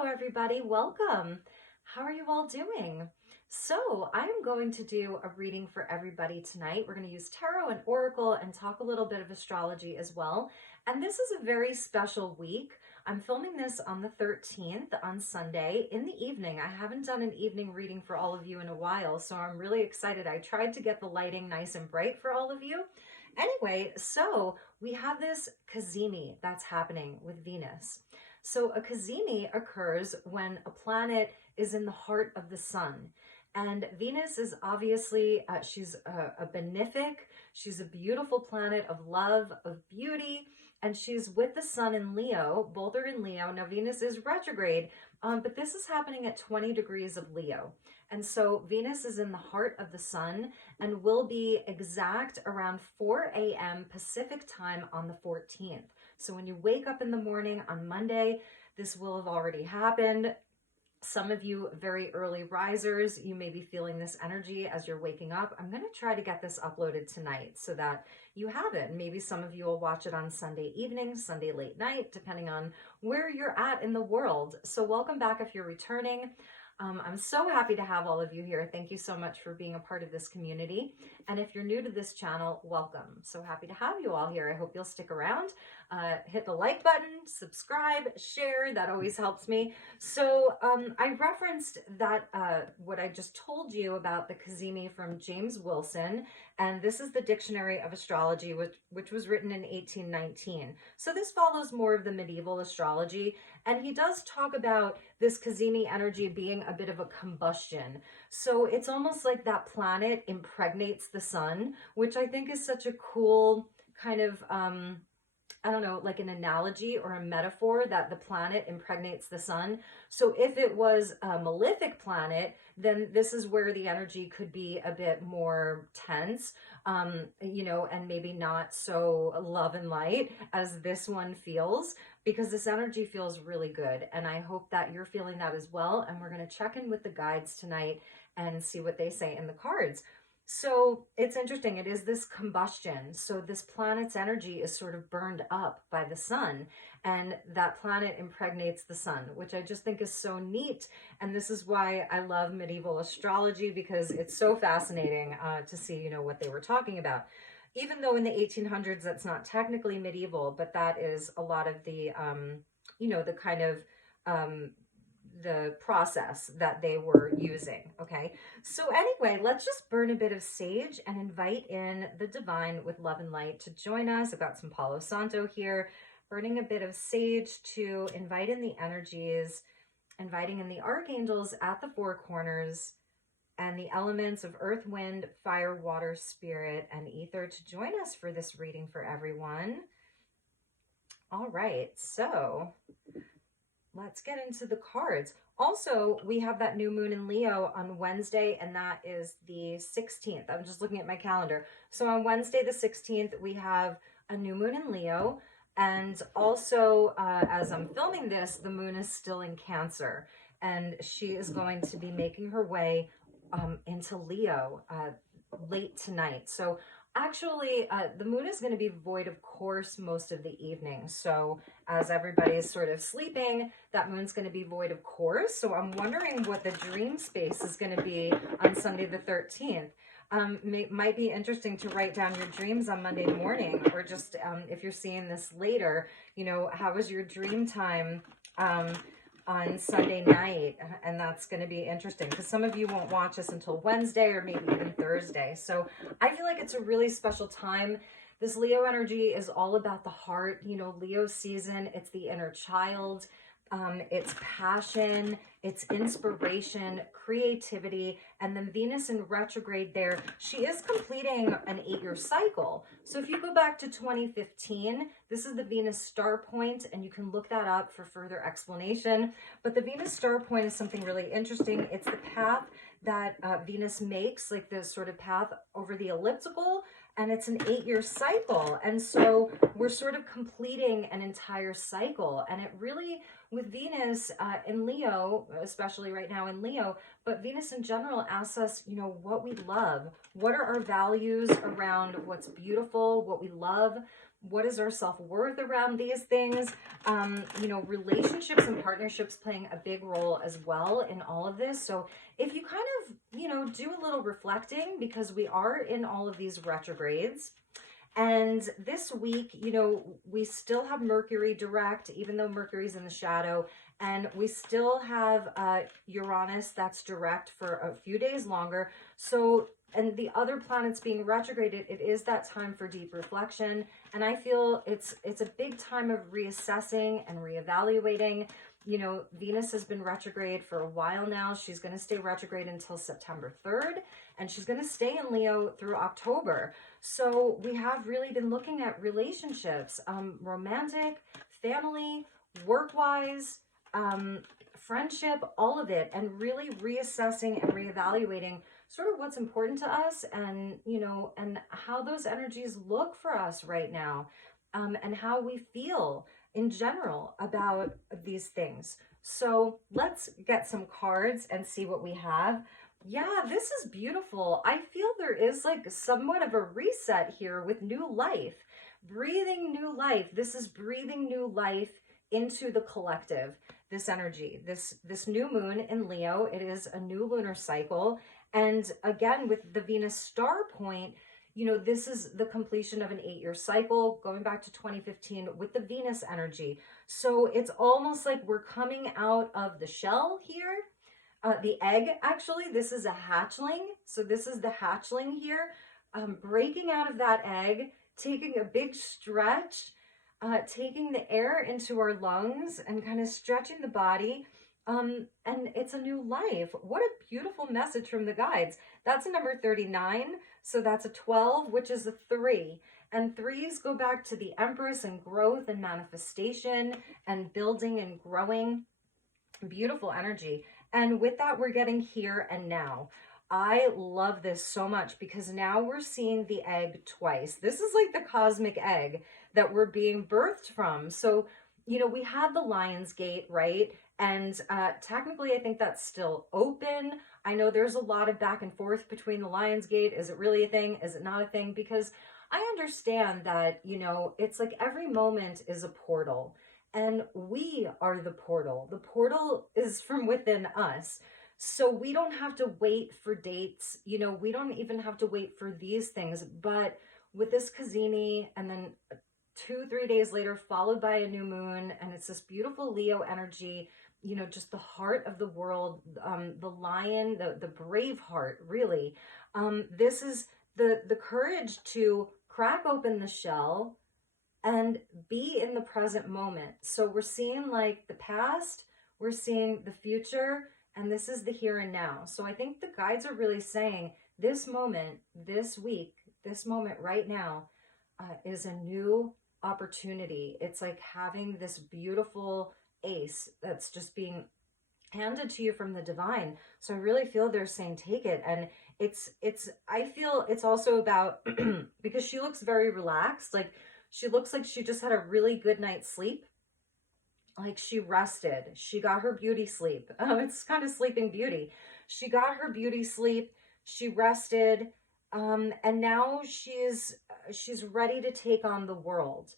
Hello, everybody. Welcome. How are you all doing? So I'm going to do a reading for everybody tonight. We're going to use tarot and oracle and talk a little bit of astrology as well. And this is a very special week. I'm filming this on the 13th on Sunday in the evening. I haven't done an evening reading for all of you in a while, so I'm really excited. I tried to get the lighting nice and bright for all of you. Anyway, so we have this Cazimi that's happening with Venus. So a Cazimi occurs when a planet is in the heart of the sun. And Venus is obviously, she's a benefic, she's a beautiful planet of love, of beauty, and she's with the sun in Leo. Both are in Leo. Now Venus is retrograde, but this is happening at 20 degrees of Leo. And so Venus is in the heart of the sun and will be exact around 4 a.m. Pacific time on the 14th. So when you wake up in the morning on Monday, this will have already happened. Some of you very early risers, you may be feeling this energy as you're waking up. I'm going to try to get this uploaded tonight so that you have it. Maybe some of you will watch it on Sunday evening, Sunday late night, depending on where you're at in the world. So welcome back if you're returning. I'm so happy to have all of you here. Thank you so much for being a part of this community. And if you're new to this channel, welcome. So happy to have you all here. I hope you'll stick around. Hit the like button, subscribe, share. That always helps me. So I referenced that what I just told you about the Cazimi from James Wilson. And this is the Dictionary of Astrology, which was written in 1819. So this follows more of the medieval astrology. And he does talk about this Cazimi energy being a bit of a combustion. So it's almost like that planet impregnates the sun, which I think is such a cool kind of, I don't know, like an analogy or a metaphor that the planet impregnates the sun. So if it was a malefic planet, then this is where the energy could be a bit more tense, you know, and maybe not so love and light as this one feels, because this energy feels really good. And I hope that you're feeling that as well. And we're going to check in with the guides tonight and see what they say in the cards. So it's interesting. It is this combustion. So this planet's energy is sort of burned up by the sun, and that planet impregnates the sun, which I just think is so neat. And this is why I love medieval astrology, because it's so fascinating to see, you know, what they were talking about. Even though in the 1800s, that's not technically medieval, but that is a lot of the, you know, the kind of, the process that they were using. Okay, so anyway, let's just burn a bit of sage and invite in the divine with love and light to join us. I've got some Palo Santo here, burning a bit of sage to invite in the energies, inviting in the archangels at the four corners, and the elements of earth, wind, fire, water, spirit, and ether to join us for this reading for everyone. All right, so let's get into the cards. Also, we have that new moon in Leo on Wednesday, and that is the 16th. I'm just looking at my calendar. So on Wednesday, the 16th, we have a new moon in Leo. And also, as I'm filming this, the moon is still in Cancer, and she is going to be making her way into Leo late tonight. So actually, the moon is going to be void of course most of the evening. So as everybody is sort of sleeping, that moon's going to be void of course. So I'm wondering what the dream space is going to be on Sunday the 13th. Might be interesting to write down your dreams on Monday morning, or just if you're seeing this later, you know, how was your dream time on Sunday night? And that's going to be interesting because some of you won't watch us until Wednesday or maybe even Thursday. So I feel like it's a really special time. This Leo energy is all about the heart. You know, Leo season, it's the inner child. It's passion, it's inspiration, creativity, and then Venus in retrograde there, she is completing an 8-year cycle. So if you go back to 2015, this is the Venus star point, and you can look that up for further explanation. But the Venus star point is something really interesting. It's the path that Venus makes, like the sort of path over the elliptical, and it's an 8-year cycle. And so we're sort of completing an entire cycle, and it really, with Venus in Leo, especially right now in Leo, but Venus in general asks us, you know, what we love. What are our values around what's beautiful, what we love? What is our self-worth around these things? You know, relationships and partnerships playing a big role as well in all of this. So if you kind of, you know, do a little reflecting, because we are in all of these retrogrades. And this week, you know, we still have Mercury direct, even though Mercury's in the shadow. And we still have Uranus that's direct for a few days longer. So, and the other planets being retrograded, it is that time for deep reflection. And I feel it's a big time of reassessing and reevaluating. You know, Venus has been retrograde for a while now. She's going to stay retrograde until September 3rd, and she's going to stay in Leo through October. So we have really been looking at relationships, romantic, family, work-wise, friendship, all of it, and really reassessing and reevaluating sort of what's important to us, and, you know, and how those energies look for us right now, and how we feel in general about these things. So let's get some cards and see what we have. Yeah, this is beautiful. I feel there is like somewhat of a reset here with new life, breathing new life. This is breathing new life into the collective, this energy, this new moon in Leo. It is a new lunar cycle. And again, with the Venus star point, you know, this is the completion of an 8-year cycle going back to 2015 with the Venus energy. So it's almost like we're coming out of the shell here. The egg, actually, this is a hatchling. So this is the hatchling here, breaking out of that egg, taking a big stretch, taking the air into our lungs and kind of stretching the body. And it's a new life. What a beautiful message from the guides. That's a number 39. So that's a 12, which is a 3. And 3s go back to the Empress and growth and manifestation and building and growing. Beautiful energy. And with that, we're getting here and now. I love this so much because now we're seeing the egg twice. This is like the cosmic egg that we're being birthed from. So, you know, we had the Lion's Gate, right? And technically, I think that's still open. I know there's a lot of back and forth between the Lion's Gate. Is it really a thing? Is it not a thing? Because I understand that, you know, it's like every moment is a portal. And we are the portal. The portal is from within us. So we don't have to wait for dates. You know, we don't even have to wait for these things. But with this Cazimi, and then 2-3 days later, followed by a new moon, and it's this beautiful Leo energy, you know, just the heart of the world, the lion, the brave heart, really. This is the courage to crack open the shell and be in the present moment. So we're seeing like the past, we're seeing the future, and this is the here and now. So I think the guides are really saying this moment, this week, this moment right now is a new opportunity. It's like having this beautiful ace that's just being handed to you from the divine. So I really feel they're saying take it. And I feel it's also about because she looks very relaxed, like she looks like she just had a really good night's sleep. Like she rested. She got her beauty sleep. It's kind of Sleeping Beauty. She got her beauty sleep. She rested. And now she's ready to take on the world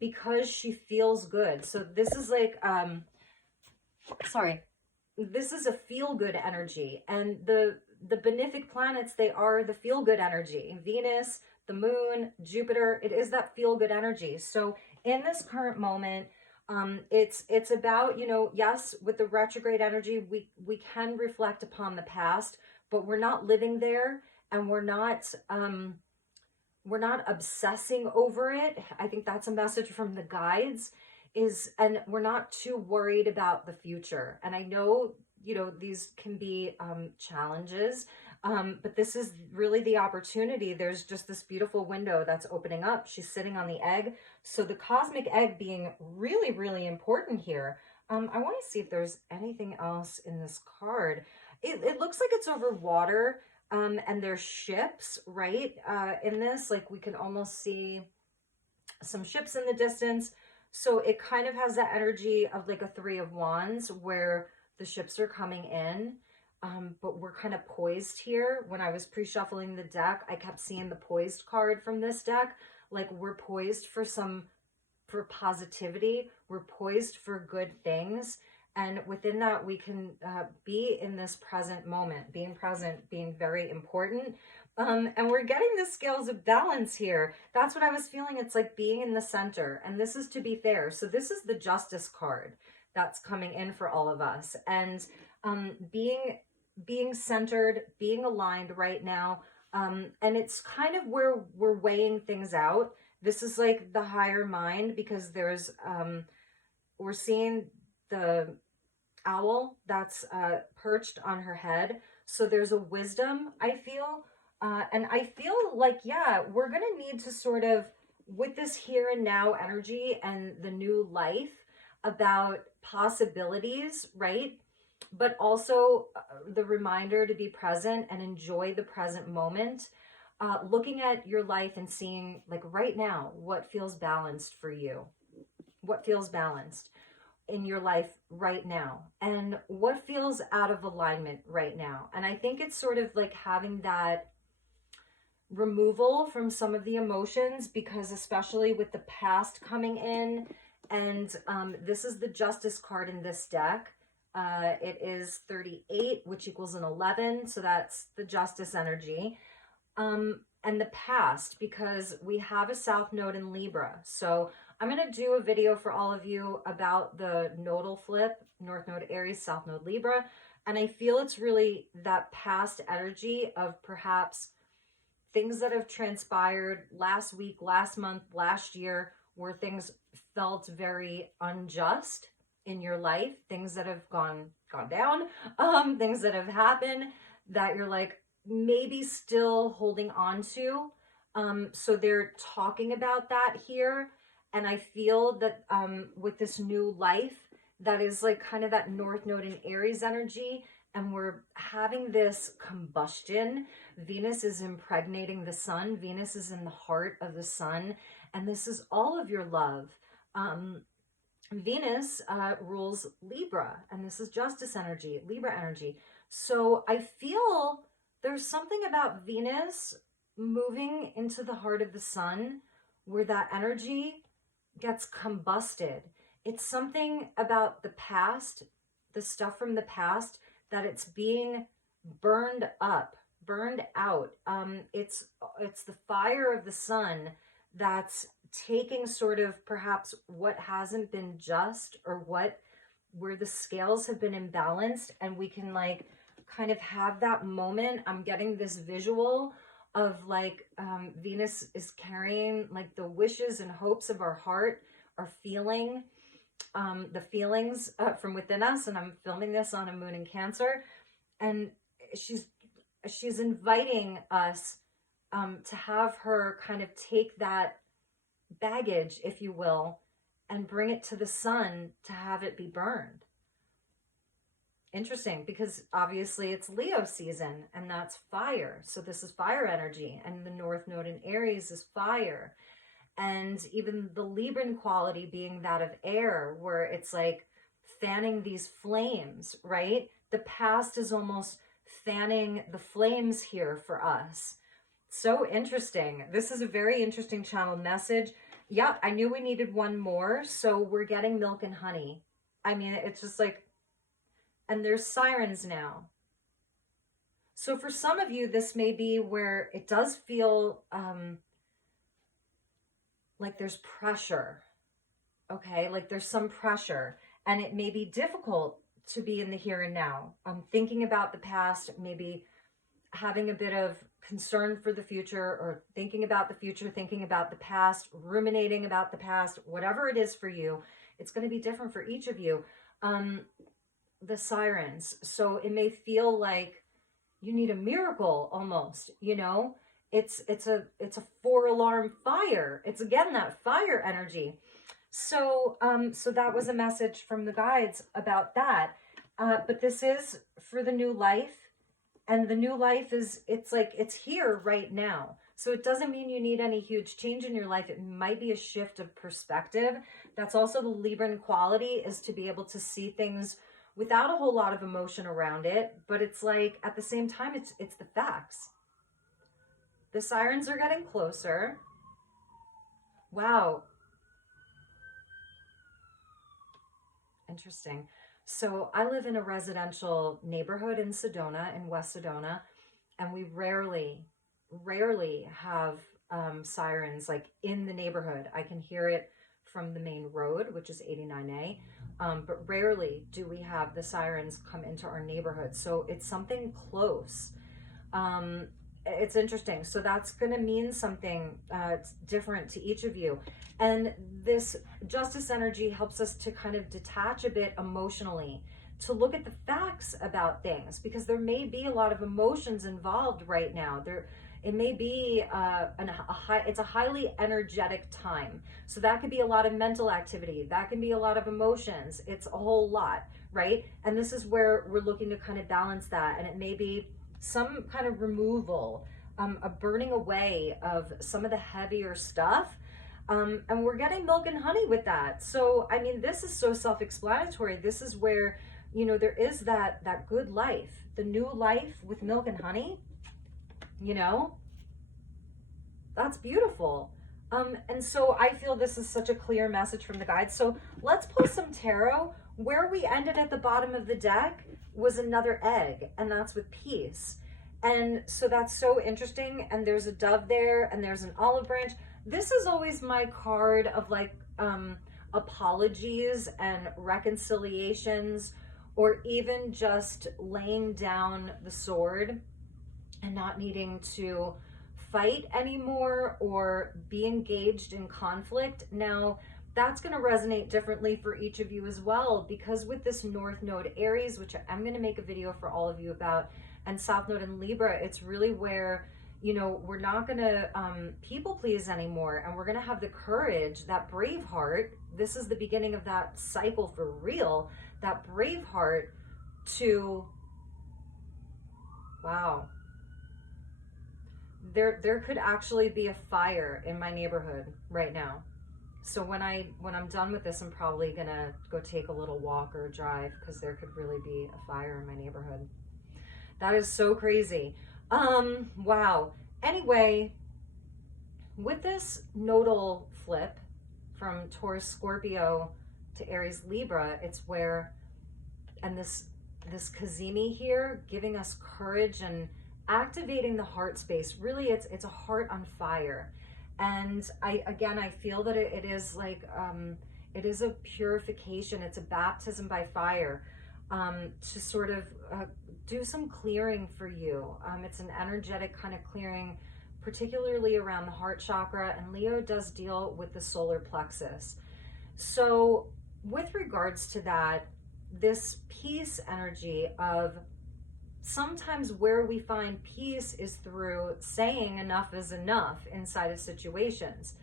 because she feels good. So this is like, this is a feel-good energy. And the benefic planets, they are the feel-good energy. Venus, the moon, Jupiter, it is that feel-good energy. So in this current moment, it's about, you know, yes, with the retrograde energy, we can reflect upon the past, but we're not living there, and we're not obsessing over it. I think that's a message from the guides and we're not too worried about the future. And I know, you know, these can be challenges, but this is really the opportunity. There's just this beautiful window that's opening up. She's sitting on the egg. So the cosmic egg being really, really important here. I want to see if there's anything else in this card. It looks like it's over water, and there's ships, right? In this, like we can almost see some ships in the distance. So it kind of has that energy of like a 3 of Wands where the ships are coming in, but we're kind of poised here. When I was pre-shuffling the deck, I kept seeing the poised card from this deck. like we're poised for positivity. We're poised for good things. And within that, we can be in this present moment. Being present, being very important. And we're getting the scales of balance here. That's what I was feeling. It's like being in the center. And this is to be fair. So this is the Justice card that's coming in for all of us. And being centered, being aligned right now. And it's kind of where we're weighing things out. This is like the higher mind, because there's, we're seeing the owl that's perched on her head. So there's a wisdom, I feel. And I feel like, yeah, we're going to need to sort of, with this here and now energy and the new life, about possibilities, right? But also the reminder to be present and enjoy the present moment. Looking at your life and seeing, like, right now, what feels balanced for you. What feels balanced in your life right now, and what feels out of alignment right now. And I think it's sort of like having that removal from some of the emotions, because especially with the past coming in, and this is the Justice card in this deck. It is 38, which equals an 11, so that's the Justice energy. And the past, because we have a South Node in Libra. So I'm going to do a video for all of you about the nodal flip, North Node Aries, South Node Libra. And I feel it's really that past energy of perhaps things that have transpired last week, last month, last year, where things felt very unjust in your life, things that have gone down, things that have happened that you're like, maybe still holding on to. So they're talking about that here. And I feel that with this new life, that is like kind of that North Node in Aries energy, and we're having this combustion. Venus is impregnating the sun. Venus is in the heart of the sun. And this is all of your love. Venus rules Libra, and this is Justice energy, Libra energy. So I feel there's something about Venus moving into the heart of the sun where that energy gets combusted. It's something about the past, the stuff from the past, that it's being burned up, burned out. It's the fire of the sun that's taking sort of perhaps what hasn't been just, or where the scales have been imbalanced, and we can like kind of have that moment. I'm getting this visual of like Venus is carrying like the wishes and hopes of our heart, our feeling, the feelings from within us. And I'm filming this on a moon in Cancer, and she's inviting us to have her kind of take that baggage, if you will, and bring it to the sun to have it be burned. Interesting, because obviously it's Leo season, and that's fire. So this is fire energy, and the North Node in Aries is fire. And even the Libran quality being that of air, where it's like fanning these flames, right? The past is almost fanning the flames here for us. So interesting. This is a very interesting channel message. Yeah, I knew we needed one more, so we're getting milk and honey. I mean, it's just like, and there's sirens now. So for some of you, this may be where it does feel like there's pressure, okay? Like there's some pressure, and it may be difficult to be in the here and now. Thinking about the past, maybe having a bit of concern for the future, or thinking about the future, thinking about the past, ruminating about the past, whatever it is for you, it's going to be different for each of you. The sirens. So it may feel like you need a miracle almost, you know, it's a 4-alarm fire. It's again, that fire energy. So, so that was a message from the guides about that. But this is for the new life. And the new life is, it's like, it's here right now. So it doesn't mean you need any huge change in your life. It might be a shift of perspective. That's also the Libran quality, is to be able to see things without a whole lot of emotion around it. But it's like, at the same time, it's the facts. The sirens are getting closer. Wow. Interesting. So I live in a residential neighborhood in Sedona, in West Sedona, and we rarely have sirens like in the neighborhood. I can hear it from the main road, which is 89A, but rarely do we have the sirens come into our neighborhood. So it's something close. Um, it's interesting. So that's going to mean something different to each of you. And this justice energy helps us to kind of detach a bit emotionally, to look at the facts about things, because there may be a lot of emotions involved right now. It may be it's a highly energetic time. So that could be a lot of mental activity. That can be a lot of emotions. It's a whole lot, right? And this is where we're looking to kind of balance that. And it may be some kind of removal, a burning away of some of the heavier stuff. And we're getting milk and honey with that. So, I mean, this is so self-explanatory. This is where, there is that good life, the new life with milk and honey, that's beautiful. And so I feel this is such a clear message from the guides. So let's pull some tarot. Where we ended at the bottom of the deck was another egg, and that's with peace. And so that's so interesting. And there's a dove there, and there's an olive branch. This is always my card of like apologies and reconciliations, or even just laying down the sword and not needing to fight anymore or be engaged in conflict. Now, that's going to resonate differently for each of you as well, because with this North Node Aries, which I'm going to make a video for all of you about, and South Node in Libra, it's really where, we're not going to people please anymore, and we're going to have the courage, that brave heart. This is the beginning of that cycle for real, that brave heart to, wow. There could actually be a fire in my neighborhood right now. So when I'm done with this, I'm probably gonna go take a little walk or a drive, because there could really be a fire in my neighborhood. That is so crazy. Wow. Anyway, with this nodal flip from Taurus Scorpio to Aries Libra, it's where, and this Cazimi here giving us courage and activating the heart space. Really, it's a heart on fire. And I feel that it is like it is a purification. It's a baptism by fire, to sort of do some clearing for you. It's an energetic kind of clearing, particularly around the heart chakra, and Leo does deal with the solar plexus. So with regards to that, this peace energy of, sometimes where we find peace is through saying enough is enough inside of situations.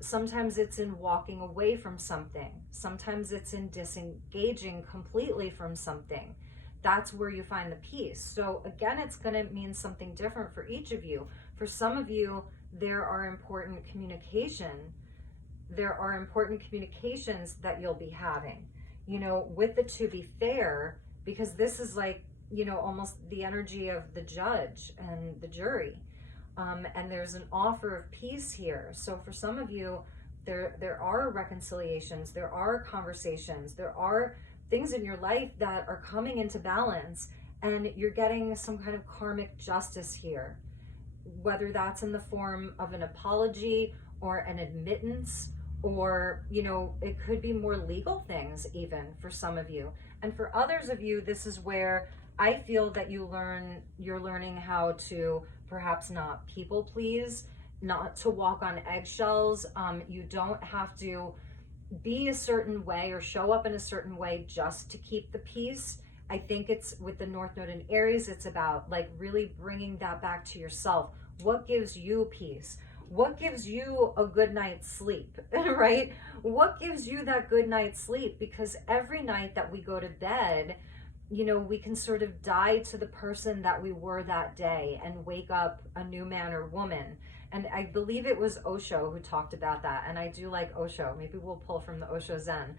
Sometimes it's in walking away from something. Sometimes it's in disengaging completely from something. That's where you find the peace. So again, it's going to mean something different for each of you. For some of you, there are important communications that you'll be having, with the to be fair, because this is like, almost the energy of the judge and the jury. And there's an offer of peace here. So for some of you, there are reconciliations, there are conversations, there are things in your life that are coming into balance, and you're getting some kind of karmic justice here, whether that's in the form of an apology or an admittance, or, it could be more legal things even for some of you. And for others of you, this is where I feel that you're learning how to perhaps not people please, not to walk on eggshells. You don't have to be a certain way or show up in a certain way just to keep the peace. I think it's with the North Node in Aries, it's about like really bringing that back to yourself. What gives you peace? What gives you a good night's sleep, right? What gives you that good night's sleep? Because every night that we go to bed, we can sort of die to the person that we were that day and wake up a new man or woman. And I believe it was Osho who talked about that. And I do like Osho. Maybe we'll pull from the Osho Zen,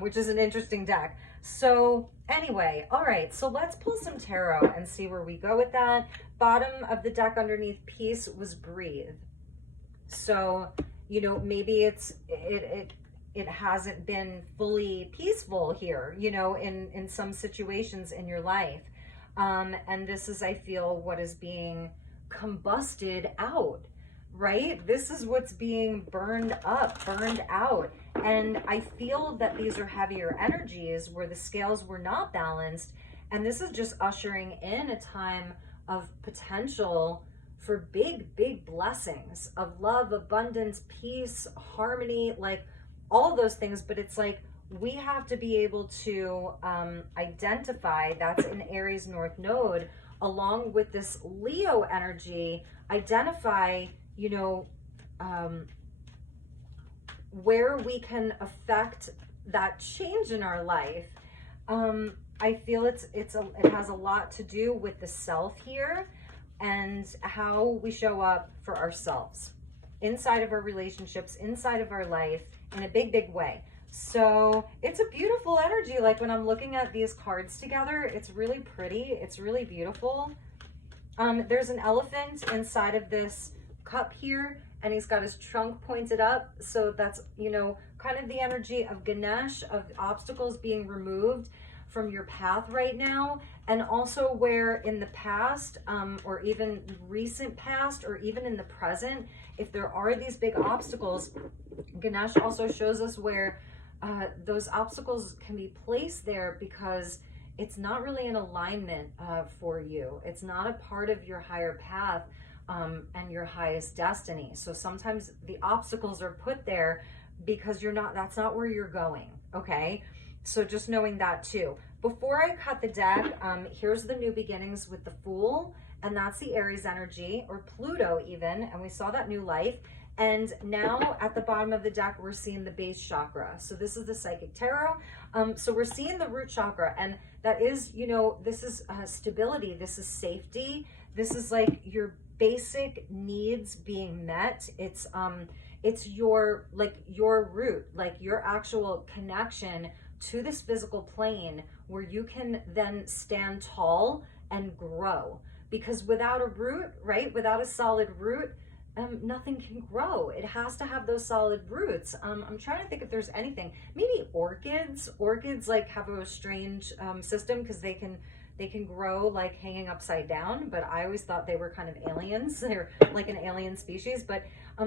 which is an interesting deck. So anyway, all right. So let's pull some tarot and see where we go with that. Bottom of the deck underneath peace was breathe. So, maybe it hasn't been fully peaceful here, in some situations in your life. And this is, I feel, what is being combusted out, right? This is what's being burned up, burned out. And I feel that these are heavier energies where the scales were not balanced. And this is just ushering in a time of potential for big, big blessings of love, abundance, peace, harmony, like all those things. But it's like we have to be able to identify, that's in Aries North Node, along with this Leo energy, identify, where we can affect that change in our life. I feel it has a lot to do with the self here and how we show up for ourselves inside of our relationships, inside of our life, in a big, big way. So it's a beautiful energy. Like when I'm looking at these cards together, it's really pretty. It's really beautiful. There's an elephant inside of this cup here, and he's got his trunk pointed up. So that's, kind of the energy of Ganesh, of obstacles being removed from your path right now. And also where in the past, or even recent past, or even in the present, if there are these big obstacles, Ganesh also shows us where those obstacles can be placed there because it's not really in alignment for you. It's not a part of your higher path and your highest destiny. So sometimes the obstacles are put there because that's not where you're going, okay? So just knowing that too. Before I cut the deck, here's the new beginnings with the Fool, and that's the Aries energy, or Pluto even, and we saw that new life. And now at the bottom of the deck, we're seeing the base chakra. So this is the Psychic Tarot. So we're seeing the root chakra, and that is, this is stability. This is safety. This is like your basic needs being met. It's your root, like your actual connection to this physical plane where you can then stand tall and grow. Because without a root, right, without a solid root, nothing can grow. It has to have those solid roots. I'm trying to think if there's anything. Maybe orchids. Orchids like have a strange system because they can grow like hanging upside down. But I always thought they were kind of aliens. They're like an alien species. But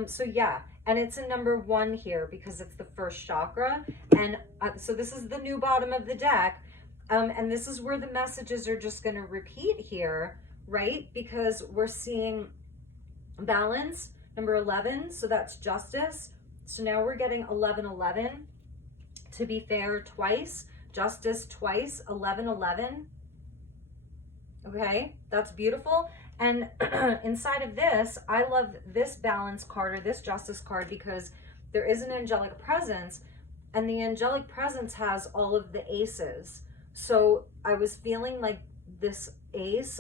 so yeah, and it's a number 1 here because it's the first chakra. And so this is the new bottom of the deck. And this is where the messages are just going to repeat here, right? Because we're seeing balance, number 11, so that's justice. So now we're getting 1111, to be fair, twice, justice twice, 1111. Okay, that's beautiful. And inside of this, I love this balance card or this justice card because there is an angelic presence, and the angelic presence has all of the aces. So I was feeling like this ace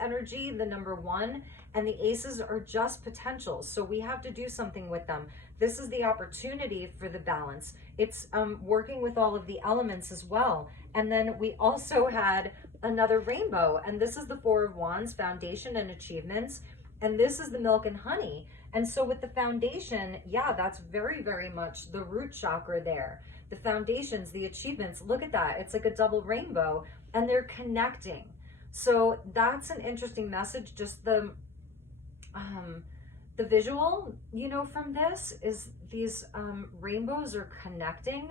energy, the number 1, and the aces are just potentials. So we have to do something with them. This is the opportunity for the balance. It's working with all of the elements as well. And then we also had another rainbow, and this is the 4 of Wands, foundation and achievements. And this is the milk and honey. And so with the foundation, yeah, that's very, very much the root chakra there. The foundations, the achievements, look at that. It's like a double rainbow, and they're connecting. So that's an interesting message. Just the visual, from this is these rainbows are connecting.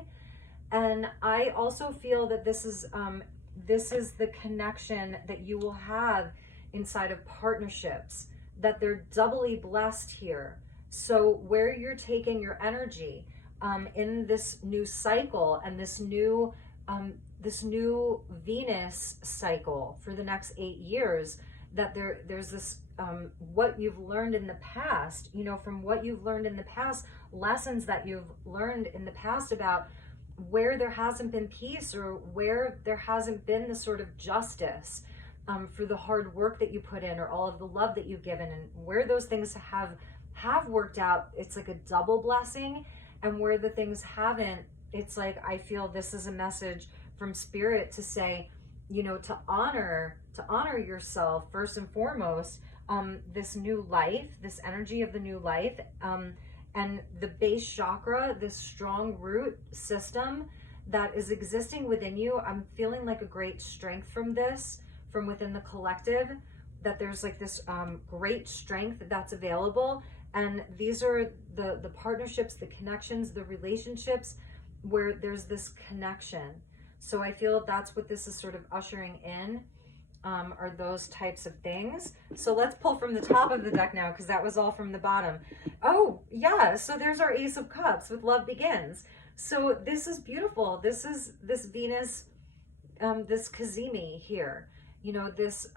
And I also feel that this is the connection that you will have inside of partnerships, that they're doubly blessed here. So where you're taking your energy in this new cycle and this new Venus cycle for the next 8 years, that there's this what you've learned in the past, from what you've learned in the past, lessons that you've learned in the past about where there hasn't been peace or where there hasn't been the sort of justice for the hard work that you put in or all of the love that you've given, and where those things have worked out, it's like a double blessing. And where the things haven't, it's like, I feel this is a message from Spirit to say, to honor yourself first and foremost, this new life, this energy of the new life, And the base chakra, this strong root system that is existing within you, I'm feeling like a great strength from this, from within the collective, that there's like this great strength that's available. And these are the partnerships, the connections, the relationships where there's this connection. So I feel that's what this is sort of ushering in, are those types of things. So let's pull from the top of the deck now, because that was all from the bottom. Oh yeah, so there's our Ace of Cups with Love Begins. So this is beautiful. This is this Venus, this Cazimi here. You know, this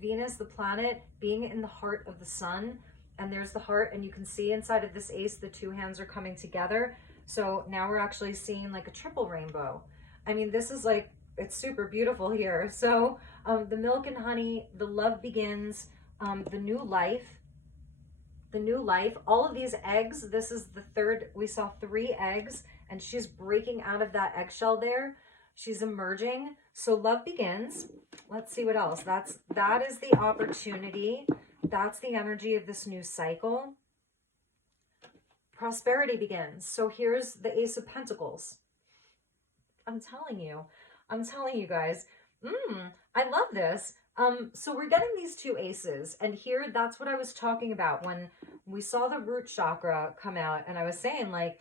Venus, the planet, being in the heart of the sun. And there's the heart, and you can see inside of this ace, the two hands are coming together. So now we're actually seeing like a triple rainbow. I mean, this is like, it's super beautiful here. So the milk and honey, the love begins, the new life, all of these eggs. This is the third, we saw 3 eggs, and she's breaking out of that eggshell there. She's emerging. So love begins. Let's see what else. That is the opportunity. That's the energy of this new cycle. Prosperity begins. So here's the Ace of Pentacles. I'm telling you guys, I love this. So we're getting these 2 aces, and here, that's what I was talking about when we saw the root chakra come out, and I was saying like,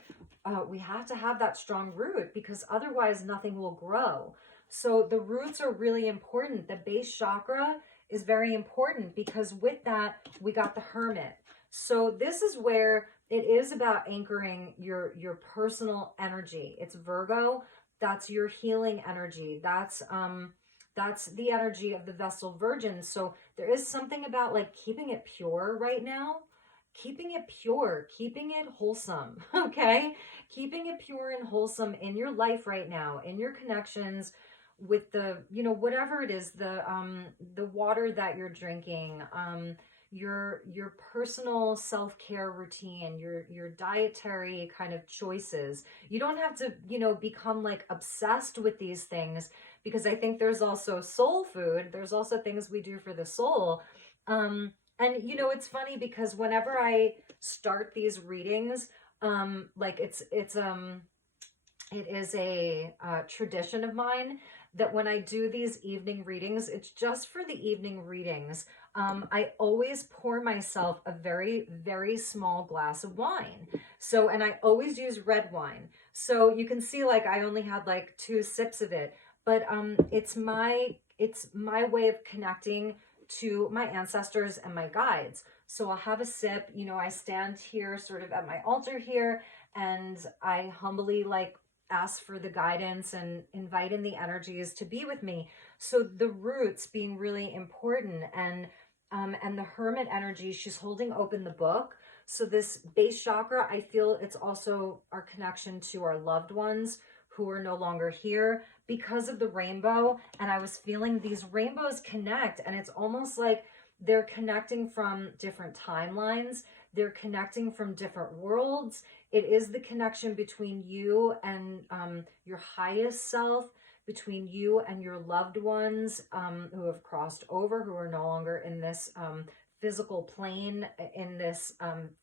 we have to have that strong root, because otherwise nothing will grow. So the roots are really important. The base chakra is very important, because with that, we got the Hermit. So this is where it is about anchoring your personal energy. It's Virgo. That's your healing energy. That's the energy of the vessel virgin. So there is something about like keeping it pure right now, keeping it pure, keeping it wholesome, okay? Keeping it pure and wholesome in your life right now, in your connections with the, you know, whatever it is, the water that you're drinking, your personal self-care routine, your dietary kind of choices. You don't have to, you know, become like obsessed with these things, because I think there's also soul food. There's also things we do for the soul. And you know, it's funny because whenever I start these readings, like it is a tradition of mine that when I do these evening readings, it's just for the evening readings. I always pour myself a very, very small glass of wine. So, and I always use red wine. So you can see like I only had like 2 sips of it, but it's my way of connecting to my ancestors and my guides. So I'll have a sip, you know, I stand here sort of at my altar here, and I humbly like ask for the guidance and invite in the energies to be with me. So the roots being really important, and the Hermit energy, she's holding open the book. So this base chakra, I feel it's also our connection to our loved ones who are no longer here because of the rainbow. And I was feeling these rainbows connect, and it's almost like they're connecting from different timelines. They're connecting from different worlds. It is the connection between you and your highest self, between you and your loved ones who have crossed over, who are no longer in this physical plane, in this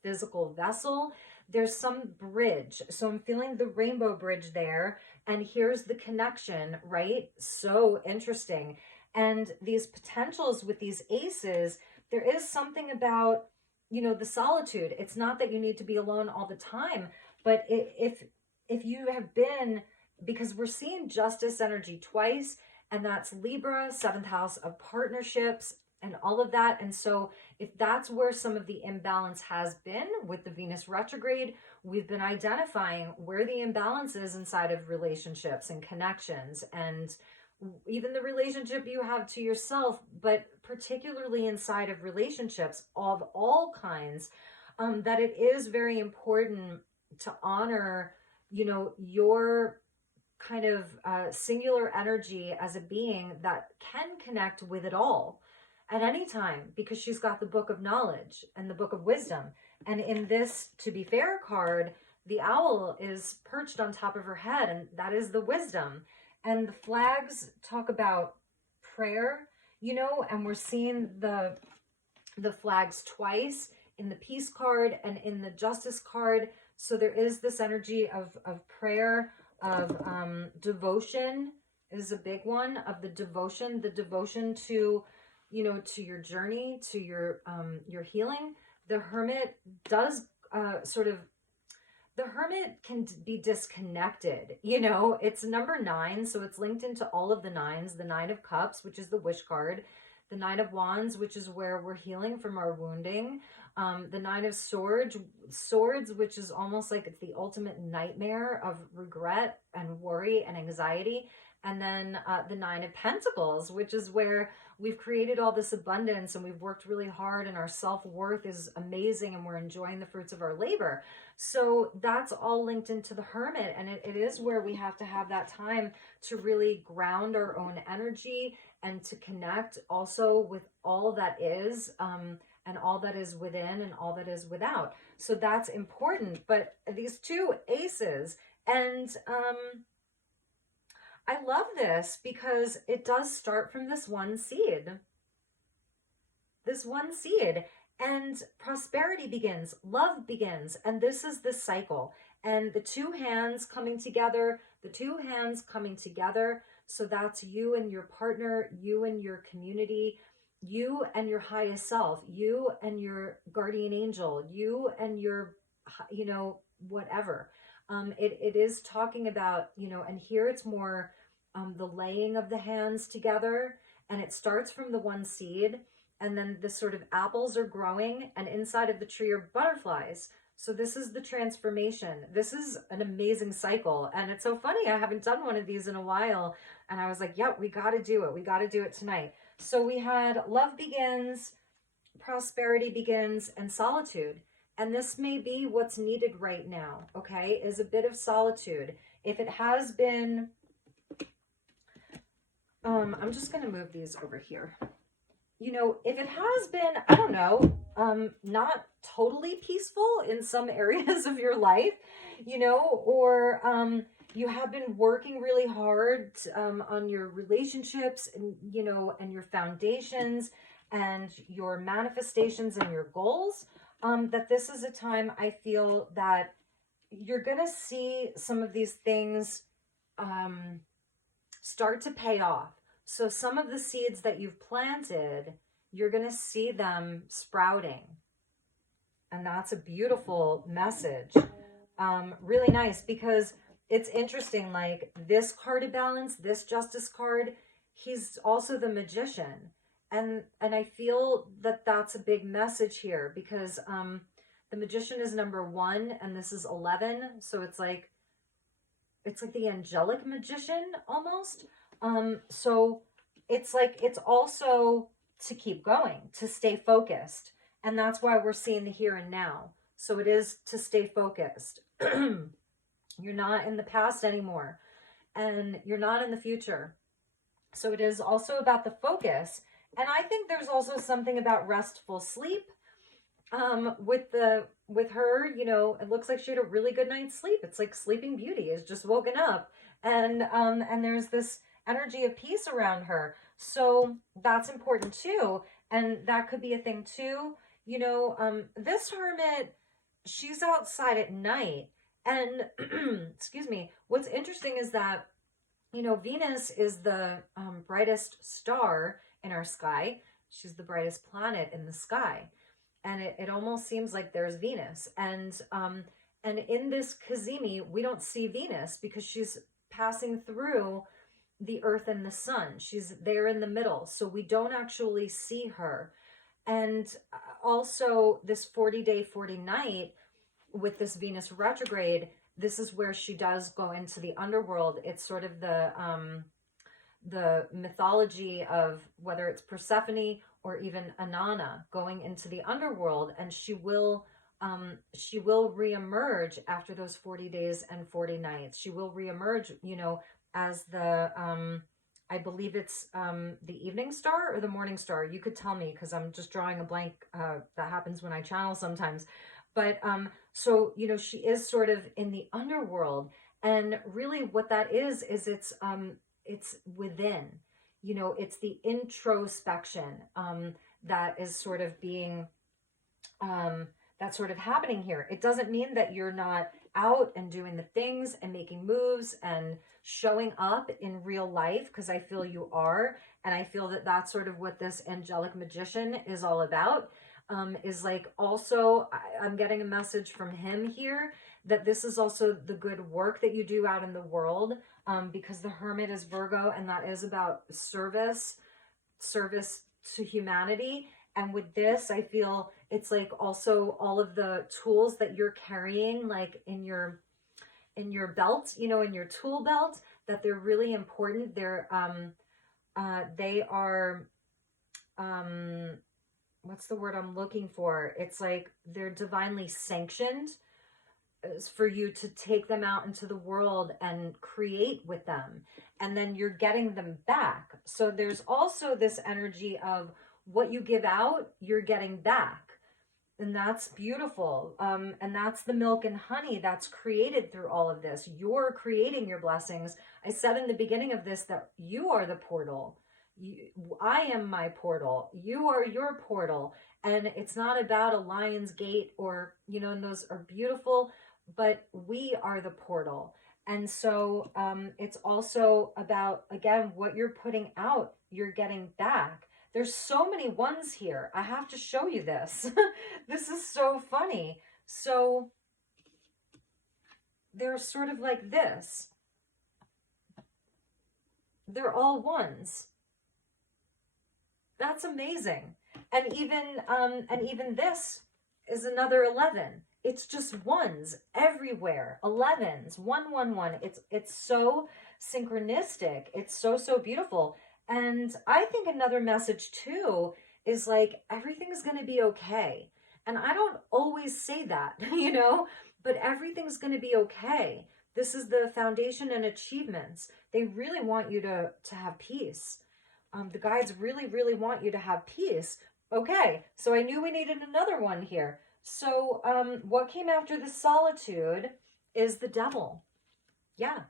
physical vessel. There's some bridge. So I'm feeling the rainbow bridge there. And here's the connection, right? So interesting. And these potentials with these aces, there is something about, you know, the solitude. It's not that you need to be alone all the time, but if you have been, because we're seeing justice energy twice, and that's Libra, 7th house of partnerships and all of that. And so if that's where some of the imbalance has been with the Venus retrograde, we've been identifying where the imbalance is inside of relationships and connections, and even the relationship you have to yourself, but particularly inside of relationships of all kinds, that it is very important to honor, you know, your kind of singular energy as a being that can connect with it all at any time, because she's got the book of knowledge and the book of wisdom. And in this To Be Fair card, the owl is perched on top of her head, and that is the wisdom. And the flags talk about prayer, you know, and we're seeing the flags twice in the peace card and in the justice card. So there is this energy of prayer, of devotion is a big one, of the devotion to, to your journey, to your healing. The Hermit does sort of, the Hermit can be disconnected. It's number 9, so it's linked into all of the nines. The Nine of Cups, which is the wish card, the Nine of Wands, which is where we're healing from our wounding, the Nine of Swords, which is almost like it's the ultimate nightmare of regret and worry and anxiety. And then the Nine of Pentacles, which is where we've created all this abundance and we've worked really hard and our self-worth is amazing and we're enjoying the fruits of our labor. So that's all linked into the Hermit. And it is where we have to have that time to really ground our own energy and to connect also with all that is, and all that is within and all that is without. So that's important. But these two aces, and I love this because it does start from this one seed. This one seed. And prosperity begins, love begins, and this is the cycle. And the two hands coming together, so that's you and your partner, you and your community, you and your highest self, you and your guardian angel, you and your, whatever. It is talking about, and here it's more the laying of the hands together, and it starts from the one seed. And then the sort of apples are growing, and inside of the tree are butterflies. So this is the transformation. This is an amazing cycle. And it's so funny. I haven't done one of these in a while. And I was like, yep, we got to do it. We got to do it tonight. So we had love begins, prosperity begins, and solitude. And this may be what's needed right now, okay, is a bit of solitude. If it has been, I'm just going to move these over here. If it has been, I don't know, not totally peaceful in some areas of your life, or you have been working really hard on your relationships and, and your foundations and your manifestations and your goals, that this is a time I feel that you're going to see some of these things start to pay off. So some of the seeds that you've planted, you're going to see them sprouting. And that's a beautiful message. Really nice, because it's interesting, like this card of balance, this justice card, he's also the magician. And I feel that that's a big message here, because the magician is number 1 and this is 11. So it's like the angelic magician almost. So it's like, it's also to keep going, to stay focused. And that's why we're seeing the here and now. So it is to stay focused. You're not in the past anymore, and you're not in the future. So it is also about the focus. And I think there's also something about restful sleep. With her, it looks like she had a really good night's sleep. It's like Sleeping Beauty is just woken up, and there's this energy of peace around her. So that's important too. And that could be a thing too. This Hermit, she's outside at night, and excuse me, what's interesting is that, Venus is the brightest star in our sky. She's the brightest planet in the sky. And it almost seems like there's Venus. And in this Cazimi, we don't see Venus because she's passing through the earth and the sun. She's there in the middle. So we don't actually see her. And also this 40-day, 40-night with this Venus retrograde, this is where she does go into the underworld. It's sort of the mythology of whether it's Persephone or even Inanna going into the underworld, and she will reemerge after those 40 days and 40 nights. She will reemerge, as the I believe it's the evening star or the morning star. You could tell me, because I'm just drawing a blank. That happens when I channel sometimes. But so she is sort of in the underworld, and really what that is it's within. It's the introspection that is sort of being that's sort of happening here. It doesn't mean that you're not out and doing the things and making moves and showing up in real life, because I feel you are. And I feel that that's sort of what this angelic magician is all about. Is like also, I'm getting a message from him here that this is also the good work that you do out in the world, because the hermit is Virgo, and that is about service to humanity. And with this, I feel it's like also all of the tools that you're carrying, like in your belt, you know, in your tool belt, that they're really important. They are what's the word I'm looking for? It's like they're divinely sanctioned for you to take them out into the world and create with them, and then you're getting them back. So there's also this energy of what you give out, you're getting back. And that's beautiful. And that's the milk and honey that's created through all of this. You're creating your blessings. I said in the beginning of this that you are the portal. I am my portal. You are your portal. And it's not about a lion's gate or, you know, and those are beautiful, but we are the portal. And so it's also about, again, what you're putting out, you're getting back. There's so many ones here. I have to show you this. This is so funny. So they're sort of like this. They're all ones. That's amazing. And even this is another 11. It's just ones everywhere. 11s, 111. It's so synchronistic. It's so beautiful. And I think another message too is like everything's going to be okay. And I don't always say that, you know, but everything's going to be okay. This is the foundation and achievements. They really want you to have peace. The guides really want you to have peace. Okay, so I knew we needed another one here. So what came after the solitude is the devil. Yeah.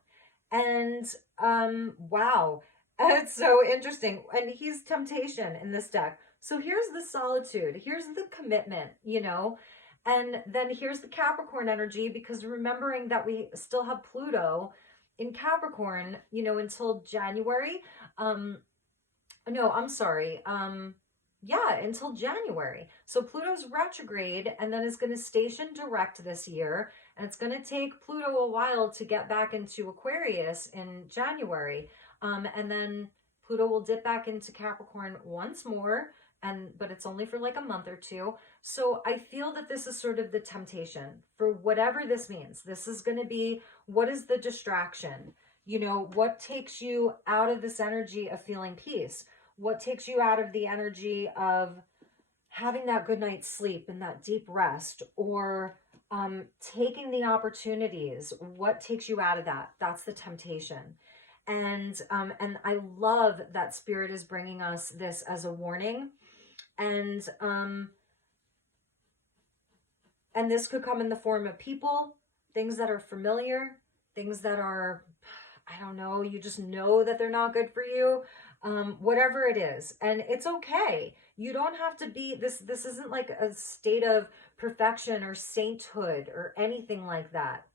And wow. It's so interesting. And he's temptation in this deck. So here's the solitude. Here's the commitment, you know. And then here's the Capricorn energy, because remembering that we still have Pluto in Capricorn, you know, until January. No, I'm sorry. Yeah, until January. So Pluto's retrograde and then is going to station direct this year. And it's going to take Pluto a while to get back into Aquarius in January. And then Pluto will dip back into Capricorn once more, but it's only for like a month or two. So I feel that this is sort of the temptation for whatever this means. This is going to be, what is the distraction? You know, what takes you out of this energy of feeling peace? What takes you out of the energy of having that good night's sleep and that deep rest, or taking the opportunities? What takes you out of that? That's the temptation. And I love that Spirit is bringing us this as a warning. And this could come in the form of people, things that are familiar, things that are, I don't know, you just know that they're not good for you. Whatever it is. And it's okay. You don't have to be, this isn't like a state of perfection or sainthood or anything like that,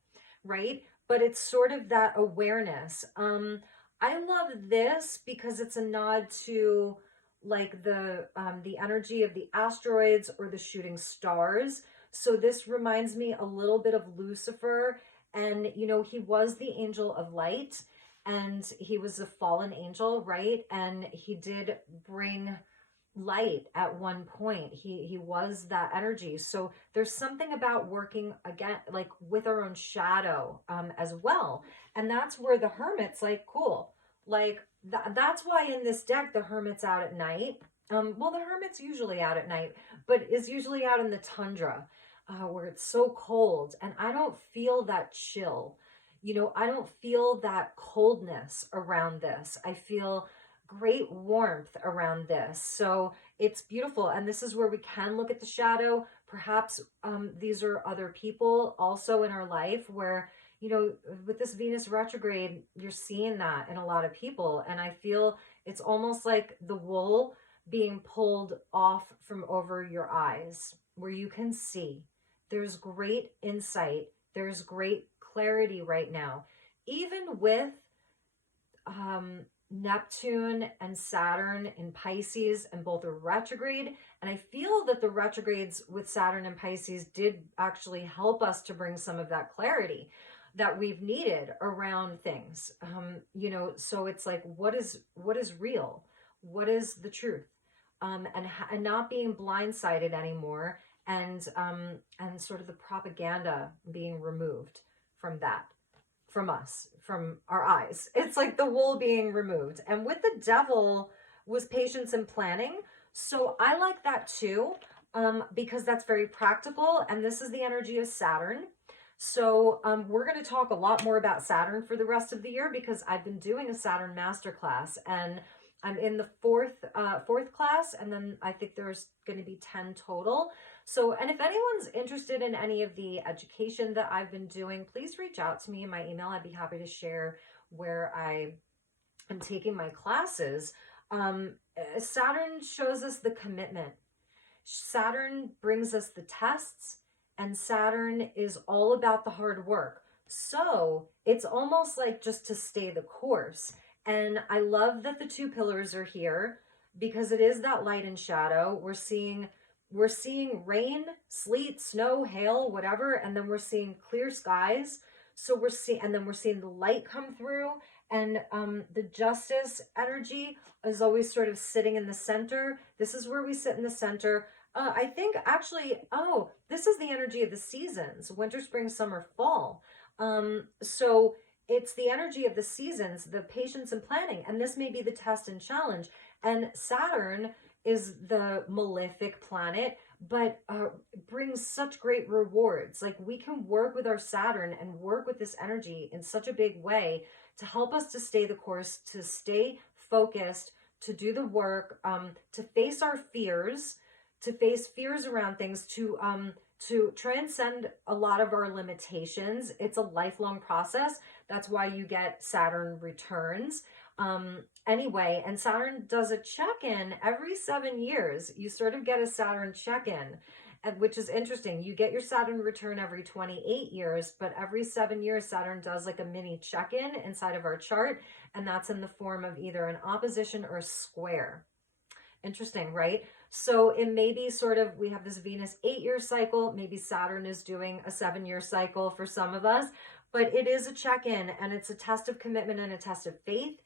right? But it's sort of that awareness. I love this because it's a nod to like the energy of the asteroids or the shooting stars. So this reminds me a little bit of Lucifer. And, you know, he was the angel of light. And he was a fallen angel, right? And he did bring light at one point. He was that energy. So there's something about working again, like with our own shadow as well. And that's where the Hermit's like, cool. Like that's why in this deck, the Hermit's out at night. Well, the Hermit's usually out at night, but is usually out in the tundra where it's so cold. And I don't feel that chill. You know, I don't feel that coldness around this. I feel great warmth around this. So it's beautiful. And this is where we can look at the shadow. Perhaps these are other people also in our life where, you know, with this Venus retrograde, you're seeing that in a lot of people. And I feel it's almost like the wool being pulled off from over your eyes, where you can see. There's great insight. There's great clarity right now. Even with Neptune and Saturn in Pisces, and both are retrograde. And I feel that the retrogrades with Saturn and Pisces did actually help us to bring some of that clarity that we've needed around things. So it's like, what is real? What is the truth? And not being blindsided anymore, and sort of the propaganda being removed from that, from us, from our eyes. It's like the wool being removed. And with the devil was patience and planning. So I like that too, because that's very practical. And this is the energy of Saturn. So we're going to talk a lot more about Saturn for the rest of the year, because I've been doing a Saturn masterclass, and I'm in the fourth class, and then I think there's going to be 10 total. So, and if anyone's interested in any of the education that I've been doing, please reach out to me in my email. I'd be happy to share where I am taking my classes. Saturn shows us the commitment. Saturn brings us the tests, and Saturn is all about the hard work. So it's almost like just to stay the course. And I love that the two pillars are here, because it is that light and shadow. We're seeing rain, sleet, snow, hail, whatever, and then we're seeing clear skies. So we're seeing the light come through, and the justice energy is always sort of sitting in the center. This is where we sit in the center. I think actually, this is the energy of the seasons: winter, spring, summer, fall. So it's the energy of the seasons, the patience and planning, and this may be the test and challenge. And Saturn is the malefic planet, but brings such great rewards. Like, we can work with our Saturn and work with this energy in such a big way to help us to stay the course, to stay focused, to do the work, to face our fears, to face fears around things, to transcend a lot of our limitations. It's a lifelong process. That's why you get Saturn returns. Anyway, and Saturn does a check-in every 7 years. You sort of get a Saturn check-in, which is interesting. You get your Saturn return every 28 years, but every 7 years, Saturn does like a mini check-in inside of our chart, and that's in the form of either an opposition or a square. Interesting, right? So it may be sort of, we have this Venus 8-year cycle. Maybe Saturn is doing a 7-year cycle for some of us, but it is a check-in, and it's a test of commitment and a test of faith,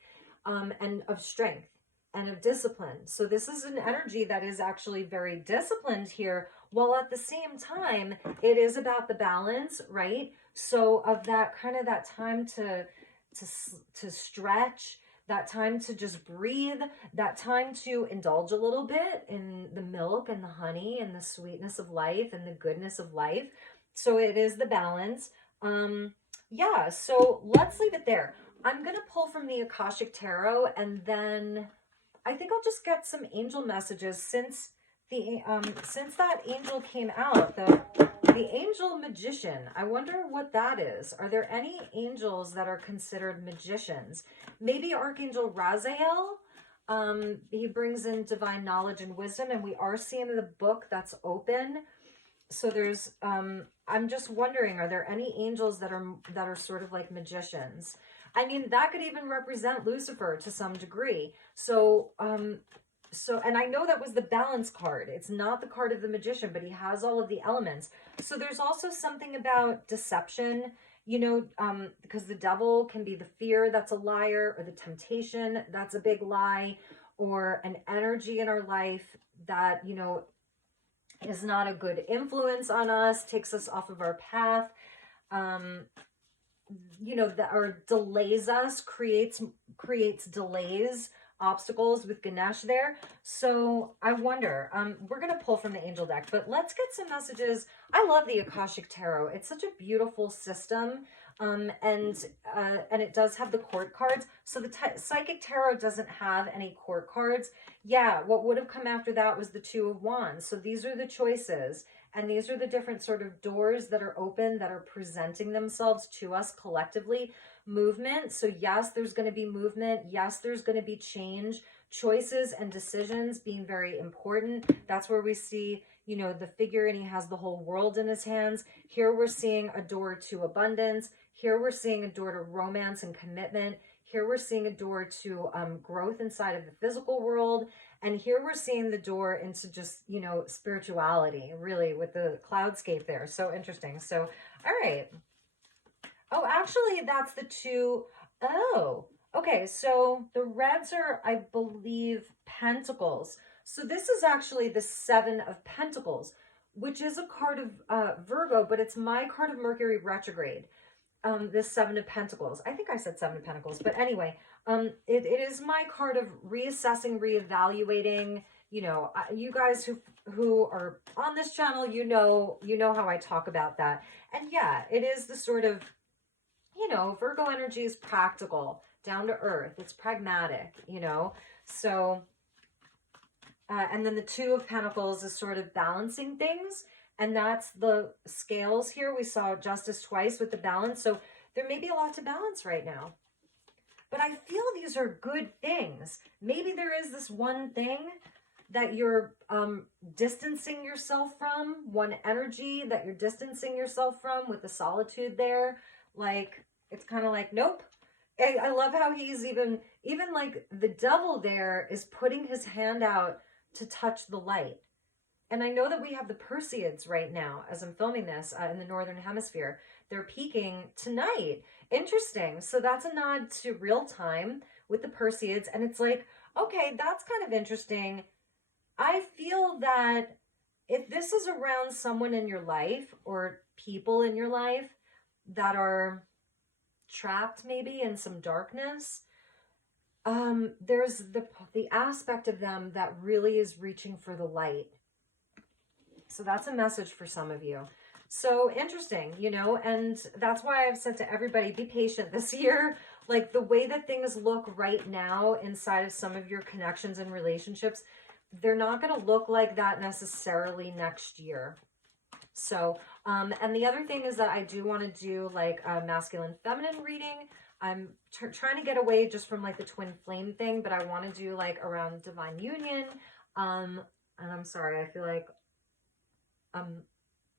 and of strength and of discipline. So this is an energy that is actually very disciplined here, while at the same time, it is about the balance, right? So of that kind of that time to stretch, that time to just breathe, that time to indulge a little bit in the milk and the honey and the sweetness of life and the goodness of life. So it is the balance. Yeah, so let's leave it there. I'm going to pull from the Akashic Tarot, and then I think I'll just get some angel messages since that angel came out, the angel magician. I wonder what that is. Are there any angels that are considered magicians? Maybe Archangel Raziel. He brings in divine knowledge and wisdom, and we are seeing the book that's open. So there's, I'm just wondering, are there any angels that are sort of like magicians? I mean, that could even represent Lucifer to some degree. So, and I know that was the balance card. It's not the card of the magician, but he has all of the elements. So there's also something about deception, because the devil can be the fear that's a liar, or the temptation that's a big lie, or an energy in our life that, is not a good influence on us, takes us off of our path, or delays us, creates delays, obstacles with Ganesh there. So I wonder, we're going to pull from the angel deck, but let's get some messages. I love the Akashic Tarot. It's such a beautiful system. And it does have the court cards. So the Psychic Tarot doesn't have any court cards. Yeah, what would have come after that was the Two of Wands. So these are the choices, and these are the different sort of doors that are open, that are presenting themselves to us collectively. movement. So yes, there's going to be movement. Yes, there's going to be change. Choices and decisions being very important. That's where we see, you know, the figure, and he has the whole world in his hands. Here we're seeing a door to abundance. Here we're seeing a door to romance and commitment. Here we're seeing a door to growth inside of the physical world. And here we're seeing the door into just, you know, spirituality, really, with the cloudscape there. So interesting. So, all right. Oh, actually, that's the two. Oh, okay. So the reds are, I believe, pentacles. So this is actually the Seven of Pentacles, which is a card of Virgo, but it's my card of Mercury retrograde. This Seven of Pentacles. I think I said Seven of Pentacles, but anyway, it is my card of reassessing, reevaluating. You know, you guys who are on this channel, you know how I talk about that. And yeah, it is the sort of, you know, Virgo energy is practical, down to earth. It's pragmatic, you know. So, and then the Two of Pentacles is sort of balancing things. And that's the scales here. We saw justice twice with the balance. So there may be a lot to balance right now. But I feel these are good things. Maybe there is this one thing that you're distancing yourself from, one energy that you're distancing yourself from with the solitude there. Like, it's kind of like, nope. I love how he's even like the devil there is putting his hand out to touch the light. And I know that we have the Perseids right now as I'm filming this in the Northern Hemisphere. They're peaking tonight. Interesting. So that's a nod to real time with the Perseids. And it's like, okay, that's kind of interesting. I feel that if this is around someone in your life or people in your life that are trapped maybe in some darkness, there's the aspect of them that really is reaching for the light. So that's a message for some of you. So interesting, you know, and that's why I've said to everybody, be patient this year. Like the way that things look right now inside of some of your connections and relationships, they're not going to look like that necessarily next year. So, and the other thing is that I do want to do like a masculine feminine reading. I'm trying to get away just from like the twin flame thing, but I want to do like around divine union. And I'm sorry, I feel like I'm